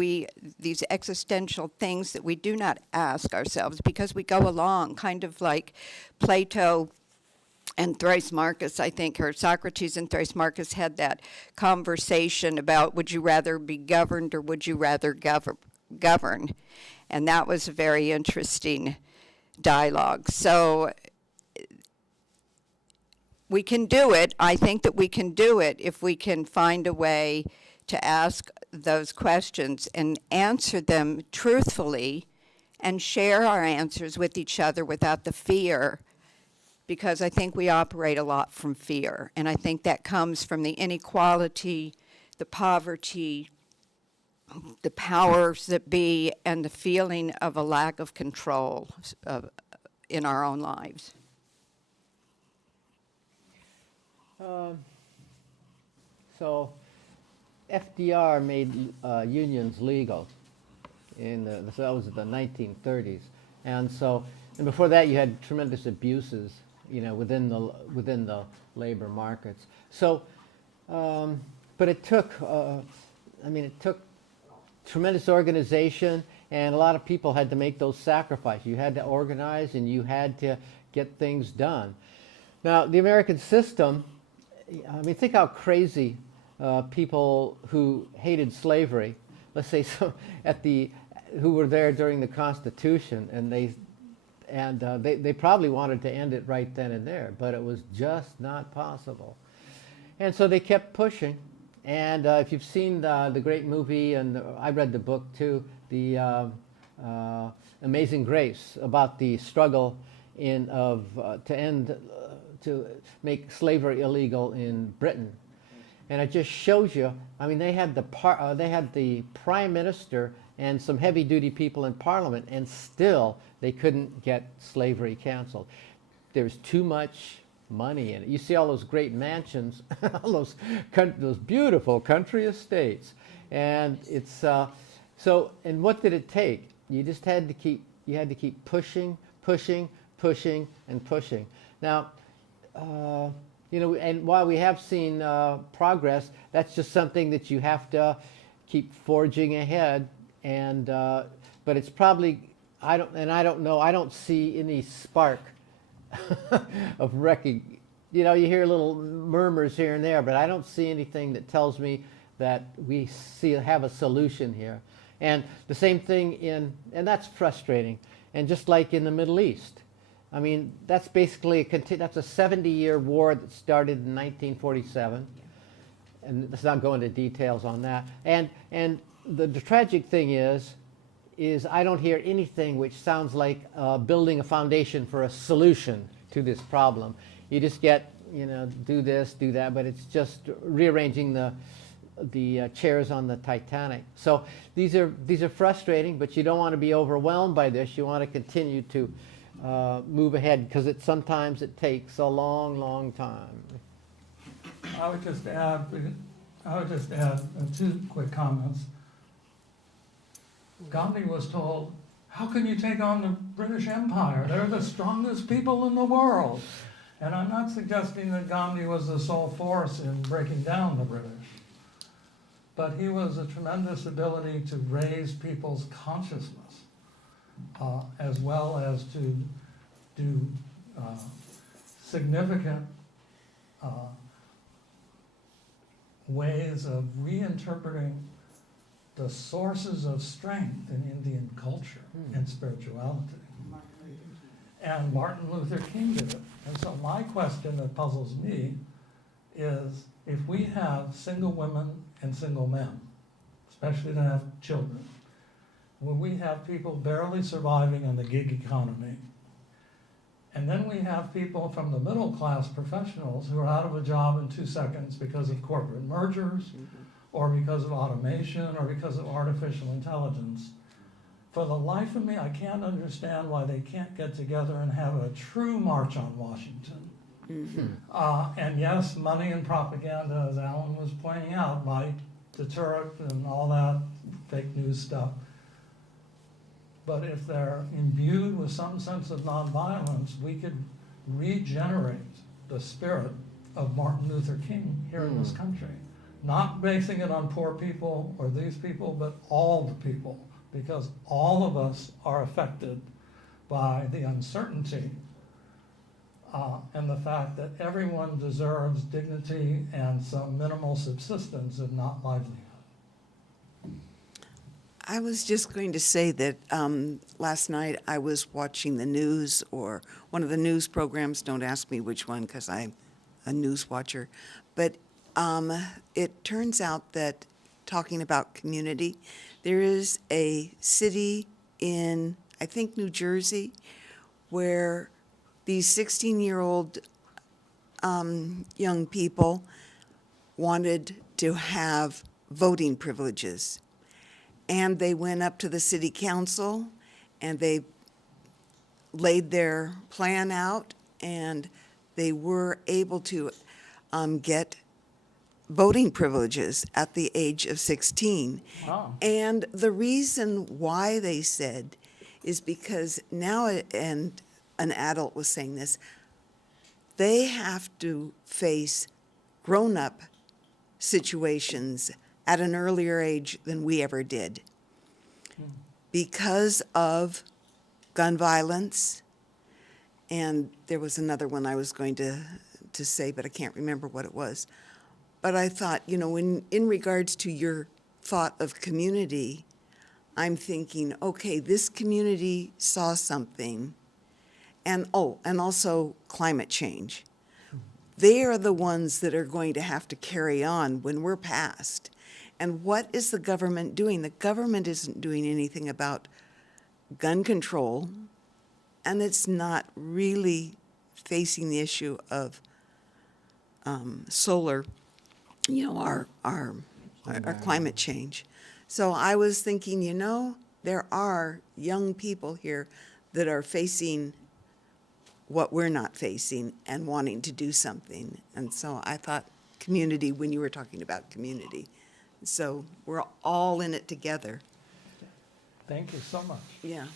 these existential things that we do not ask ourselves, because we go along kind of like Plato and Thrasymachus, I think, or Socrates and Thrasymachus had that conversation about, would you rather be governed or would you rather govern? And that was a very interesting dialogue. So we can do it. I think that we can do it if we can find a way to ask those questions and answer them truthfully and share our answers with each other without the fear, because I think we operate a lot from fear. And I think that comes from the inequality, the poverty, the powers that be, and the feeling of a lack of control in our own lives. So FDR made unions legal so that was the 1930s, and before that you had tremendous abuses, within the labor markets. So, but it took, it took tremendous organization, and a lot of people had to make those sacrifices. You had to organize, and you had to get things done. Now, the American system, think how crazy people who hated slavery, let's say who were there during the Constitution, and they probably wanted to end it right then and there, but it was just not possible. And so they kept pushing. And if you've seen the great movie, and I read the book too, the Amazing Grace, about the struggle to make slavery illegal in Britain, and it just shows you. They had the prime minister and some heavy-duty people in Parliament, and still they couldn't get slavery canceled. There's too much money in it. You see all those great mansions, all those beautiful country estates, and it's And what did it take? You just had to keep pushing, and pushing. Now, and while we have seen progress, that's just something that you have to keep forging ahead. And but it's probably I don't see any spark of wrecking. You hear little murmurs here and there, but I don't see anything that tells me that we have a solution here. And the same thing and that's frustrating. And just like in the Middle East, that's basically that's a 70-year war that started in 1947. And let's not go into details on that. And the tragic thing is I don't hear anything which sounds like building a foundation for a solution to this problem. You just get, do this, do that, but it's just rearranging the chairs on the Titanic. So these are frustrating, but you don't want to be overwhelmed by this. You want to continue to move ahead, because sometimes it takes a long, long time. I would just add two quick comments. Gandhi was told, "How can you take on the British Empire? They're the strongest people in the world." And I'm not suggesting that Gandhi was the sole force in breaking down the British, but he was a tremendous ability to raise people's consciousness, as well as to do significant ways of reinterpreting the sources of strength in Indian culture and spirituality. And Martin Luther King did it. And so my question that puzzles me is, if we have single women and single men, especially that have children, when we have people barely surviving in the gig economy, and then we have people from the middle class professionals who are out of a job in 2 seconds because of corporate mergers, or because of automation, or because of artificial intelligence. For the life of me, I can't understand why they can't get together and have a true march on Washington. And yes, money and propaganda, as Allan was pointing out, might deter it and all that fake news stuff. But if they're imbued with some sense of nonviolence, we could regenerate the spirit of Martin Luther King here in this country. Not basing it on poor people or these people, but all the people, because all of us are affected by the uncertainty and the fact that everyone deserves dignity and some minimal subsistence, if not livelihood. I was just going to say that last night I was watching the news, or one of the news programs. Don't ask me which one, because I'm a news watcher. But it turns out that talking about community. There is a city in, I think, New Jersey, where these 16-year-old young people wanted to have voting privileges. And they went up to the city council and they laid their plan out, and they were able to get voting privileges at the age of 16. Wow. And the reason why they said is because now, and an adult was saying this, they have to face grown-up situations at an earlier age than we ever did because of gun violence. And there was another one I was going to say, but I can't remember what it was. But I thought, you know, in regards to your thought of community, I'm thinking, okay, this community saw something, and also climate change. They are the ones that are going to have to carry on when we're past. And what is the government doing? The government isn't doing anything about gun control, and it's not really facing the issue of solar, you know, our climate change. So I was thinking, you know, there are young people here that are facing what we're not facing and wanting to do something. And so I thought community when you were talking about community. So we're all in it together. Thank you so much. Yeah.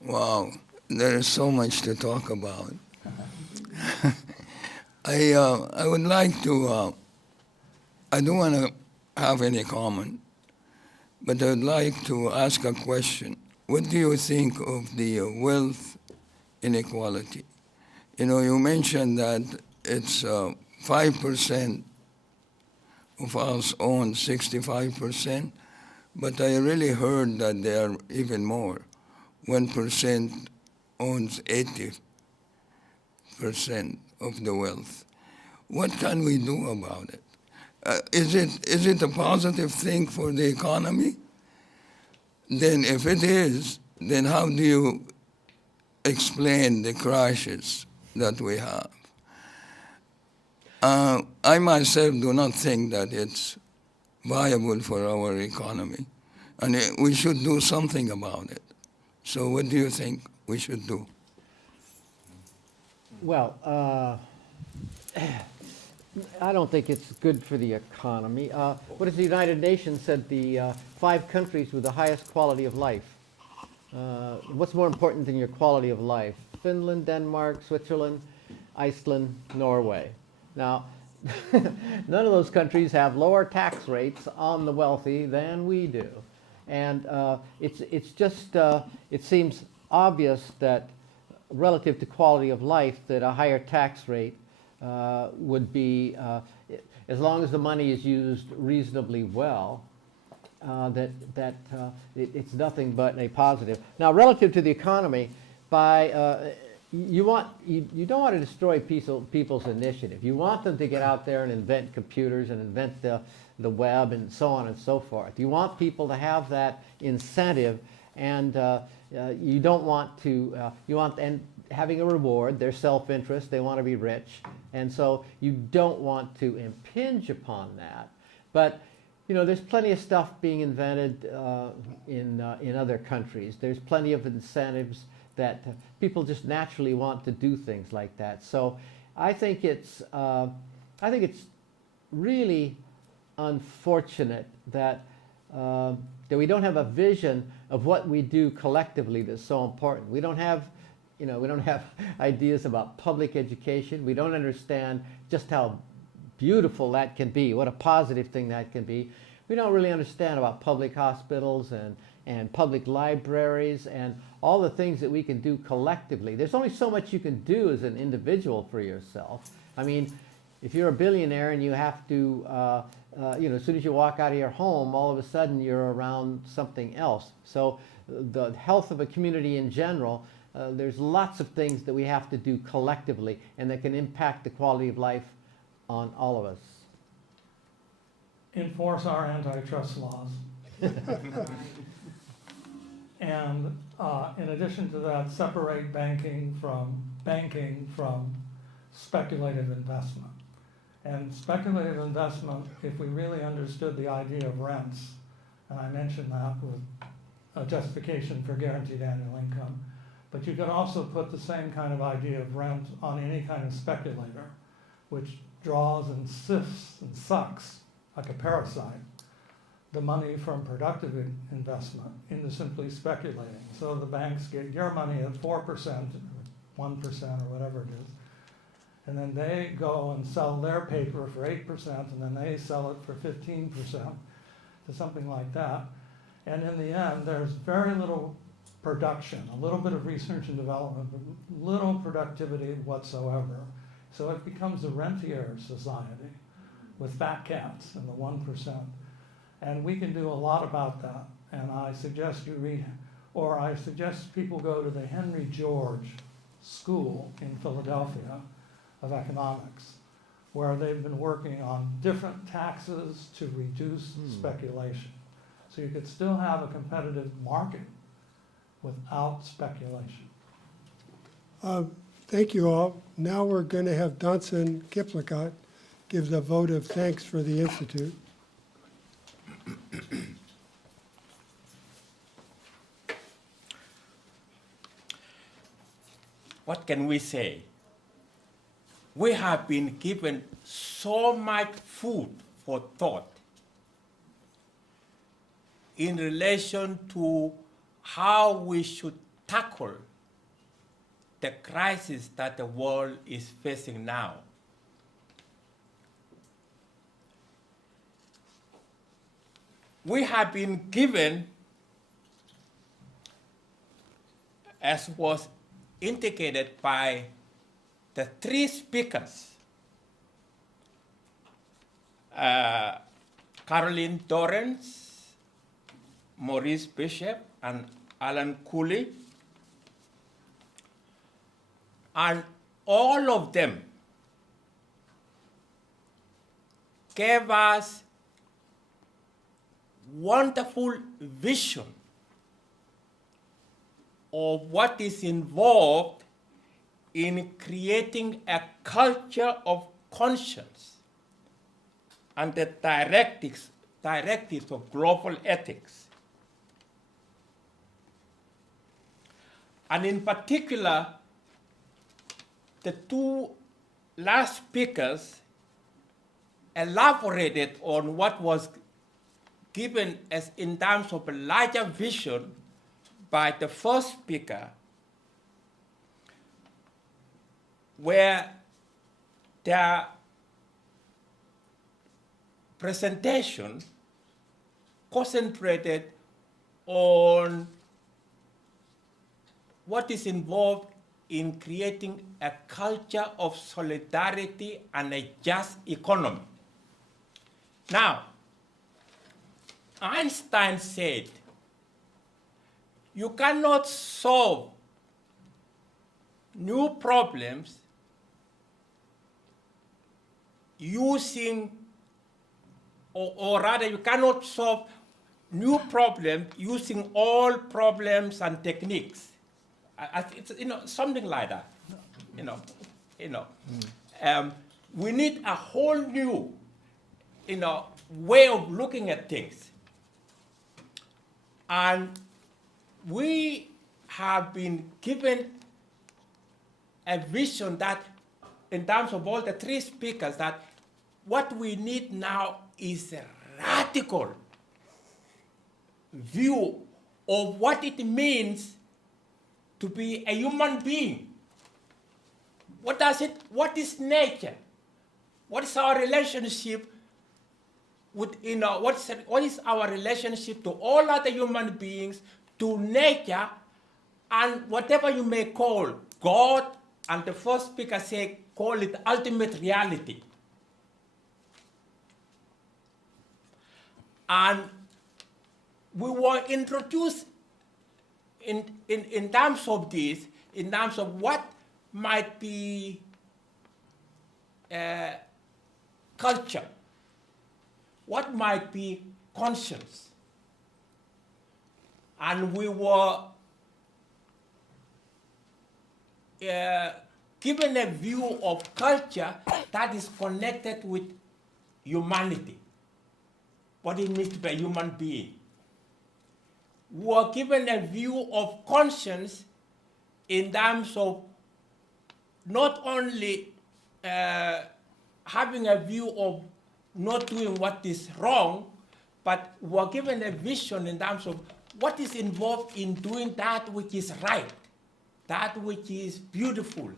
Wow, there is so much to talk about. I would like to, I don't want to have any comment, but I would like to ask a question. What do you think of the wealth inequality? You know, you mentioned that it's 5% of us own 65%, but I really heard that there are even more. 1% owns 80% of the wealth. What can we do about it? Is it a positive thing for the economy? Then if it is, then how do you explain the crashes that we have? I myself do not think that it's viable for our economy, and we should do something about it. So what do you think we should do? Well, I don't think it's good for the economy. What is the United Nations said the 5 countries with the highest quality of life? What's more important than your quality of life? Finland, Denmark, Switzerland, Iceland, Norway. Now, none of those countries have lower tax rates on the wealthy than we do. And it's just, it seems obvious that relative to quality of life, that a higher tax rate would be, as long as the money is used reasonably well, it's nothing but a positive. Now, relative to the economy, you don't want to destroy people's initiative. You want them to get out there and invent computers and invent the web and so on and so forth. You want people to have that incentive, and you don't want to, and having a reward, their self-interest, they want to be rich, and so you don't want to impinge upon that. But you know, there's plenty of stuff being invented in other countries. There's plenty of incentives that people just naturally want to do things like that. So I think it's really unfortunate that that we don't have a vision of what we do collectively that's so important. We don't have ideas about public education. We don't understand just how beautiful that can be, what a positive thing that can be. We don't really understand about public hospitals and public libraries and all the things that we can do collectively. There's only so much you can do as an individual for yourself. I mean, if you're a billionaire and you have to, as soon as you walk out of your home, all of a sudden you're around something else. So the health of a community in general There's lots of things that we have to do collectively and that can impact the quality of life on all of us. Enforce our antitrust laws. And in addition to that, separate banking from speculative investment. And speculative investment, if we really understood the idea of rents, and I mentioned that with a justification for guaranteed annual income, but you could also put the same kind of idea of rent on any kind of speculator, which draws and sifts and sucks, like a parasite, the money from productive investment into simply speculating. So the banks get your money at 4%, 1% or whatever it is, and then they go and sell their paper for 8%, and then they sell it for 15% to something like that. And in the end, there's very little production, a little bit of research and development, but little productivity whatsoever. So it becomes a rentier society with fat cats and the 1%. And we can do a lot about that. And I suggest you read, or I suggest people go to the Henry George School in Philadelphia of economics, where they've been working on different taxes to reduce speculation. So you could still have a competitive market without speculation. Thank you all. Now we're going to have Donson Kiplicott give the vote of thanks for the Institute. What can we say? We have been given so much food for thought in relation to how we should tackle the crisis that the world is facing now. We have been given, as was indicated by the three speakers, Carolyn, Dorrance, Maruice, Bisheff, and Allan Cooley, and all of them gave us wonderful vision of what is involved in creating a culture of conscience and the directives of global ethics. And in particular, the two last speakers elaborated on what was given as in terms of a larger vision by the first speaker, where their presentation concentrated on what is involved in creating a culture of solidarity and a just economy. Now, Einstein said, you cannot solve new problems using, or rather you cannot solve new problems using all problems and techniques. It's, something like that. We need a whole new, way of looking at things. And we have been given a vision that, in terms of all the three speakers, that what we need now is a radical view of what it means to be a human being. What is nature? What is our relationship with, what is our relationship to all other human beings, to nature, and whatever you may call God, and the first speaker said, call it ultimate reality. And we were introduced in terms of this in terms of what might be culture, what might be conscience. And we were given a view of culture that is connected with humanity, what it means to be a human being. We were given a view of conscience in terms of not only having a view of not doing what is wrong, but we were given a vision in terms of what is involved in doing that which is right, that which is beautiful,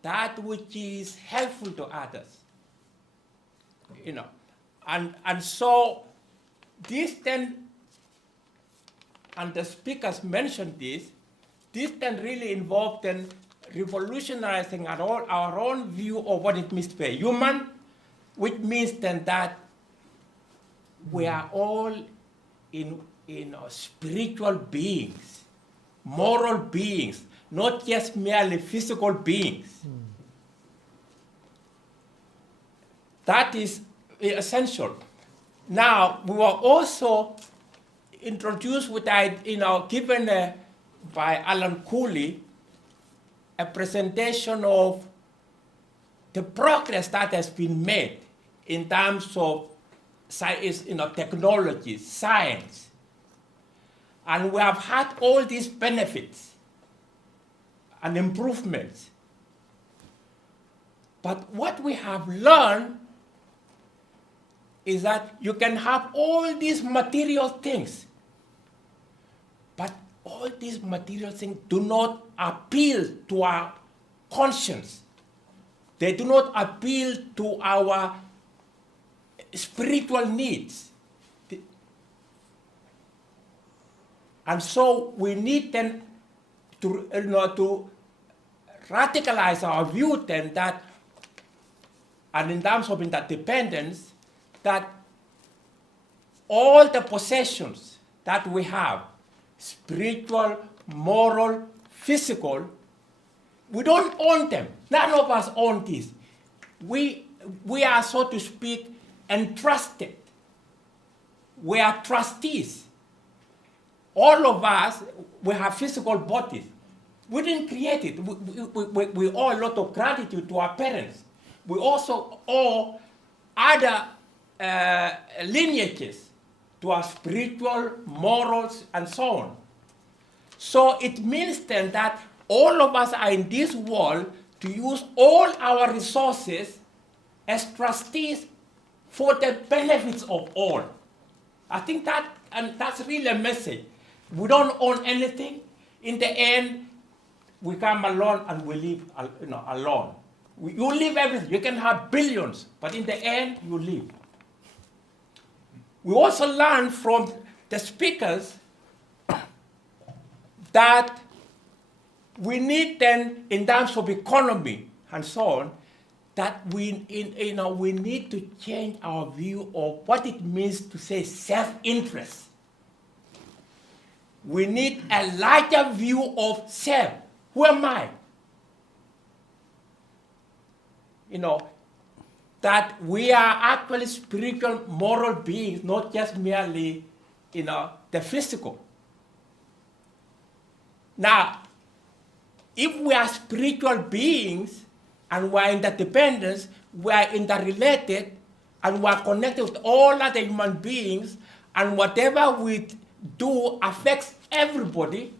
that which is helpful to others. You know, and so this then, and the speakers mentioned this then really involved then revolutionizing our own view of what it means to be a human, which means then that we are all in spiritual beings, moral beings, not just merely physical beings. That is essential. Now, we were also introduced with, given by Allan Cooley, a presentation of the progress that has been made in terms of technology, science. And we have had all these benefits and improvements. But what we have learned is that you can have all these material things, but all these material things do not appeal to our conscience. They do not appeal to our spiritual needs. And so we need then to radicalize our view then that, and in terms of interdependence, that all the possessions that we have, spiritual, moral, physical, we don't own them. None of us own this. We are, so to speak, entrusted. We are trustees. All of us, we have physical bodies. We didn't create it. We owe a lot of gratitude to our parents. We also owe other lineages to our spiritual, morals, and so on. So it means then that all of us are in this world to use all our resources as trustees for the benefits of all. I think that, and that's really a message. We don't own anything. In the end, we come alone and we live alone. You live everything. You can have billions, but in the end, you live. We also learn from the speakers that we need then, in terms of economy and so on, that we need to change our view of what it means to say self-interest. We need a larger view of self. Who am I? That we are actually spiritual, moral beings, not just merely, the physical. Now, if we are spiritual beings and we are interdependent, we are interrelated, and we are connected with all other human beings, and whatever we do affects everybody,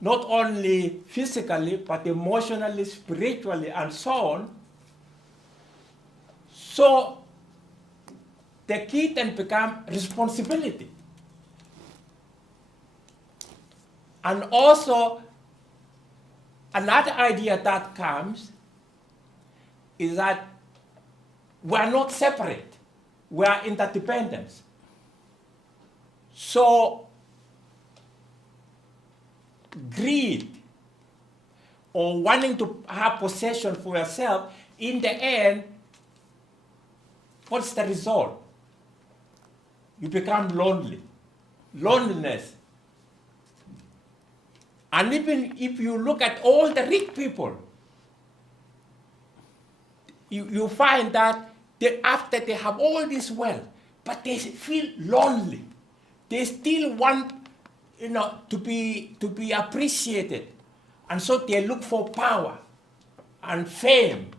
not only physically, but emotionally, spiritually, and so on. So the key then becomes responsibility. And also, another idea that comes is that we are not separate. We are interdependent. So greed or wanting to have possession for yourself, in the end, what's the result? You become lonely. Loneliness And even if you look at all the rich people, you find that after they have all this wealth, but they feel lonely. They still want, to be appreciated. And so they look for power and fame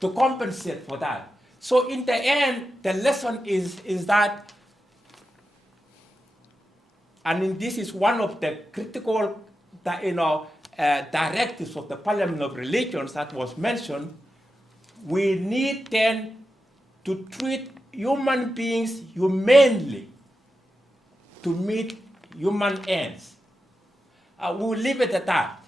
to compensate for that. So in the end, the lesson is that, and this is one of the critical directives of the Parliament of Religions that was mentioned, we need then to treat human beings humanely to meet human ends. We'll leave it at that.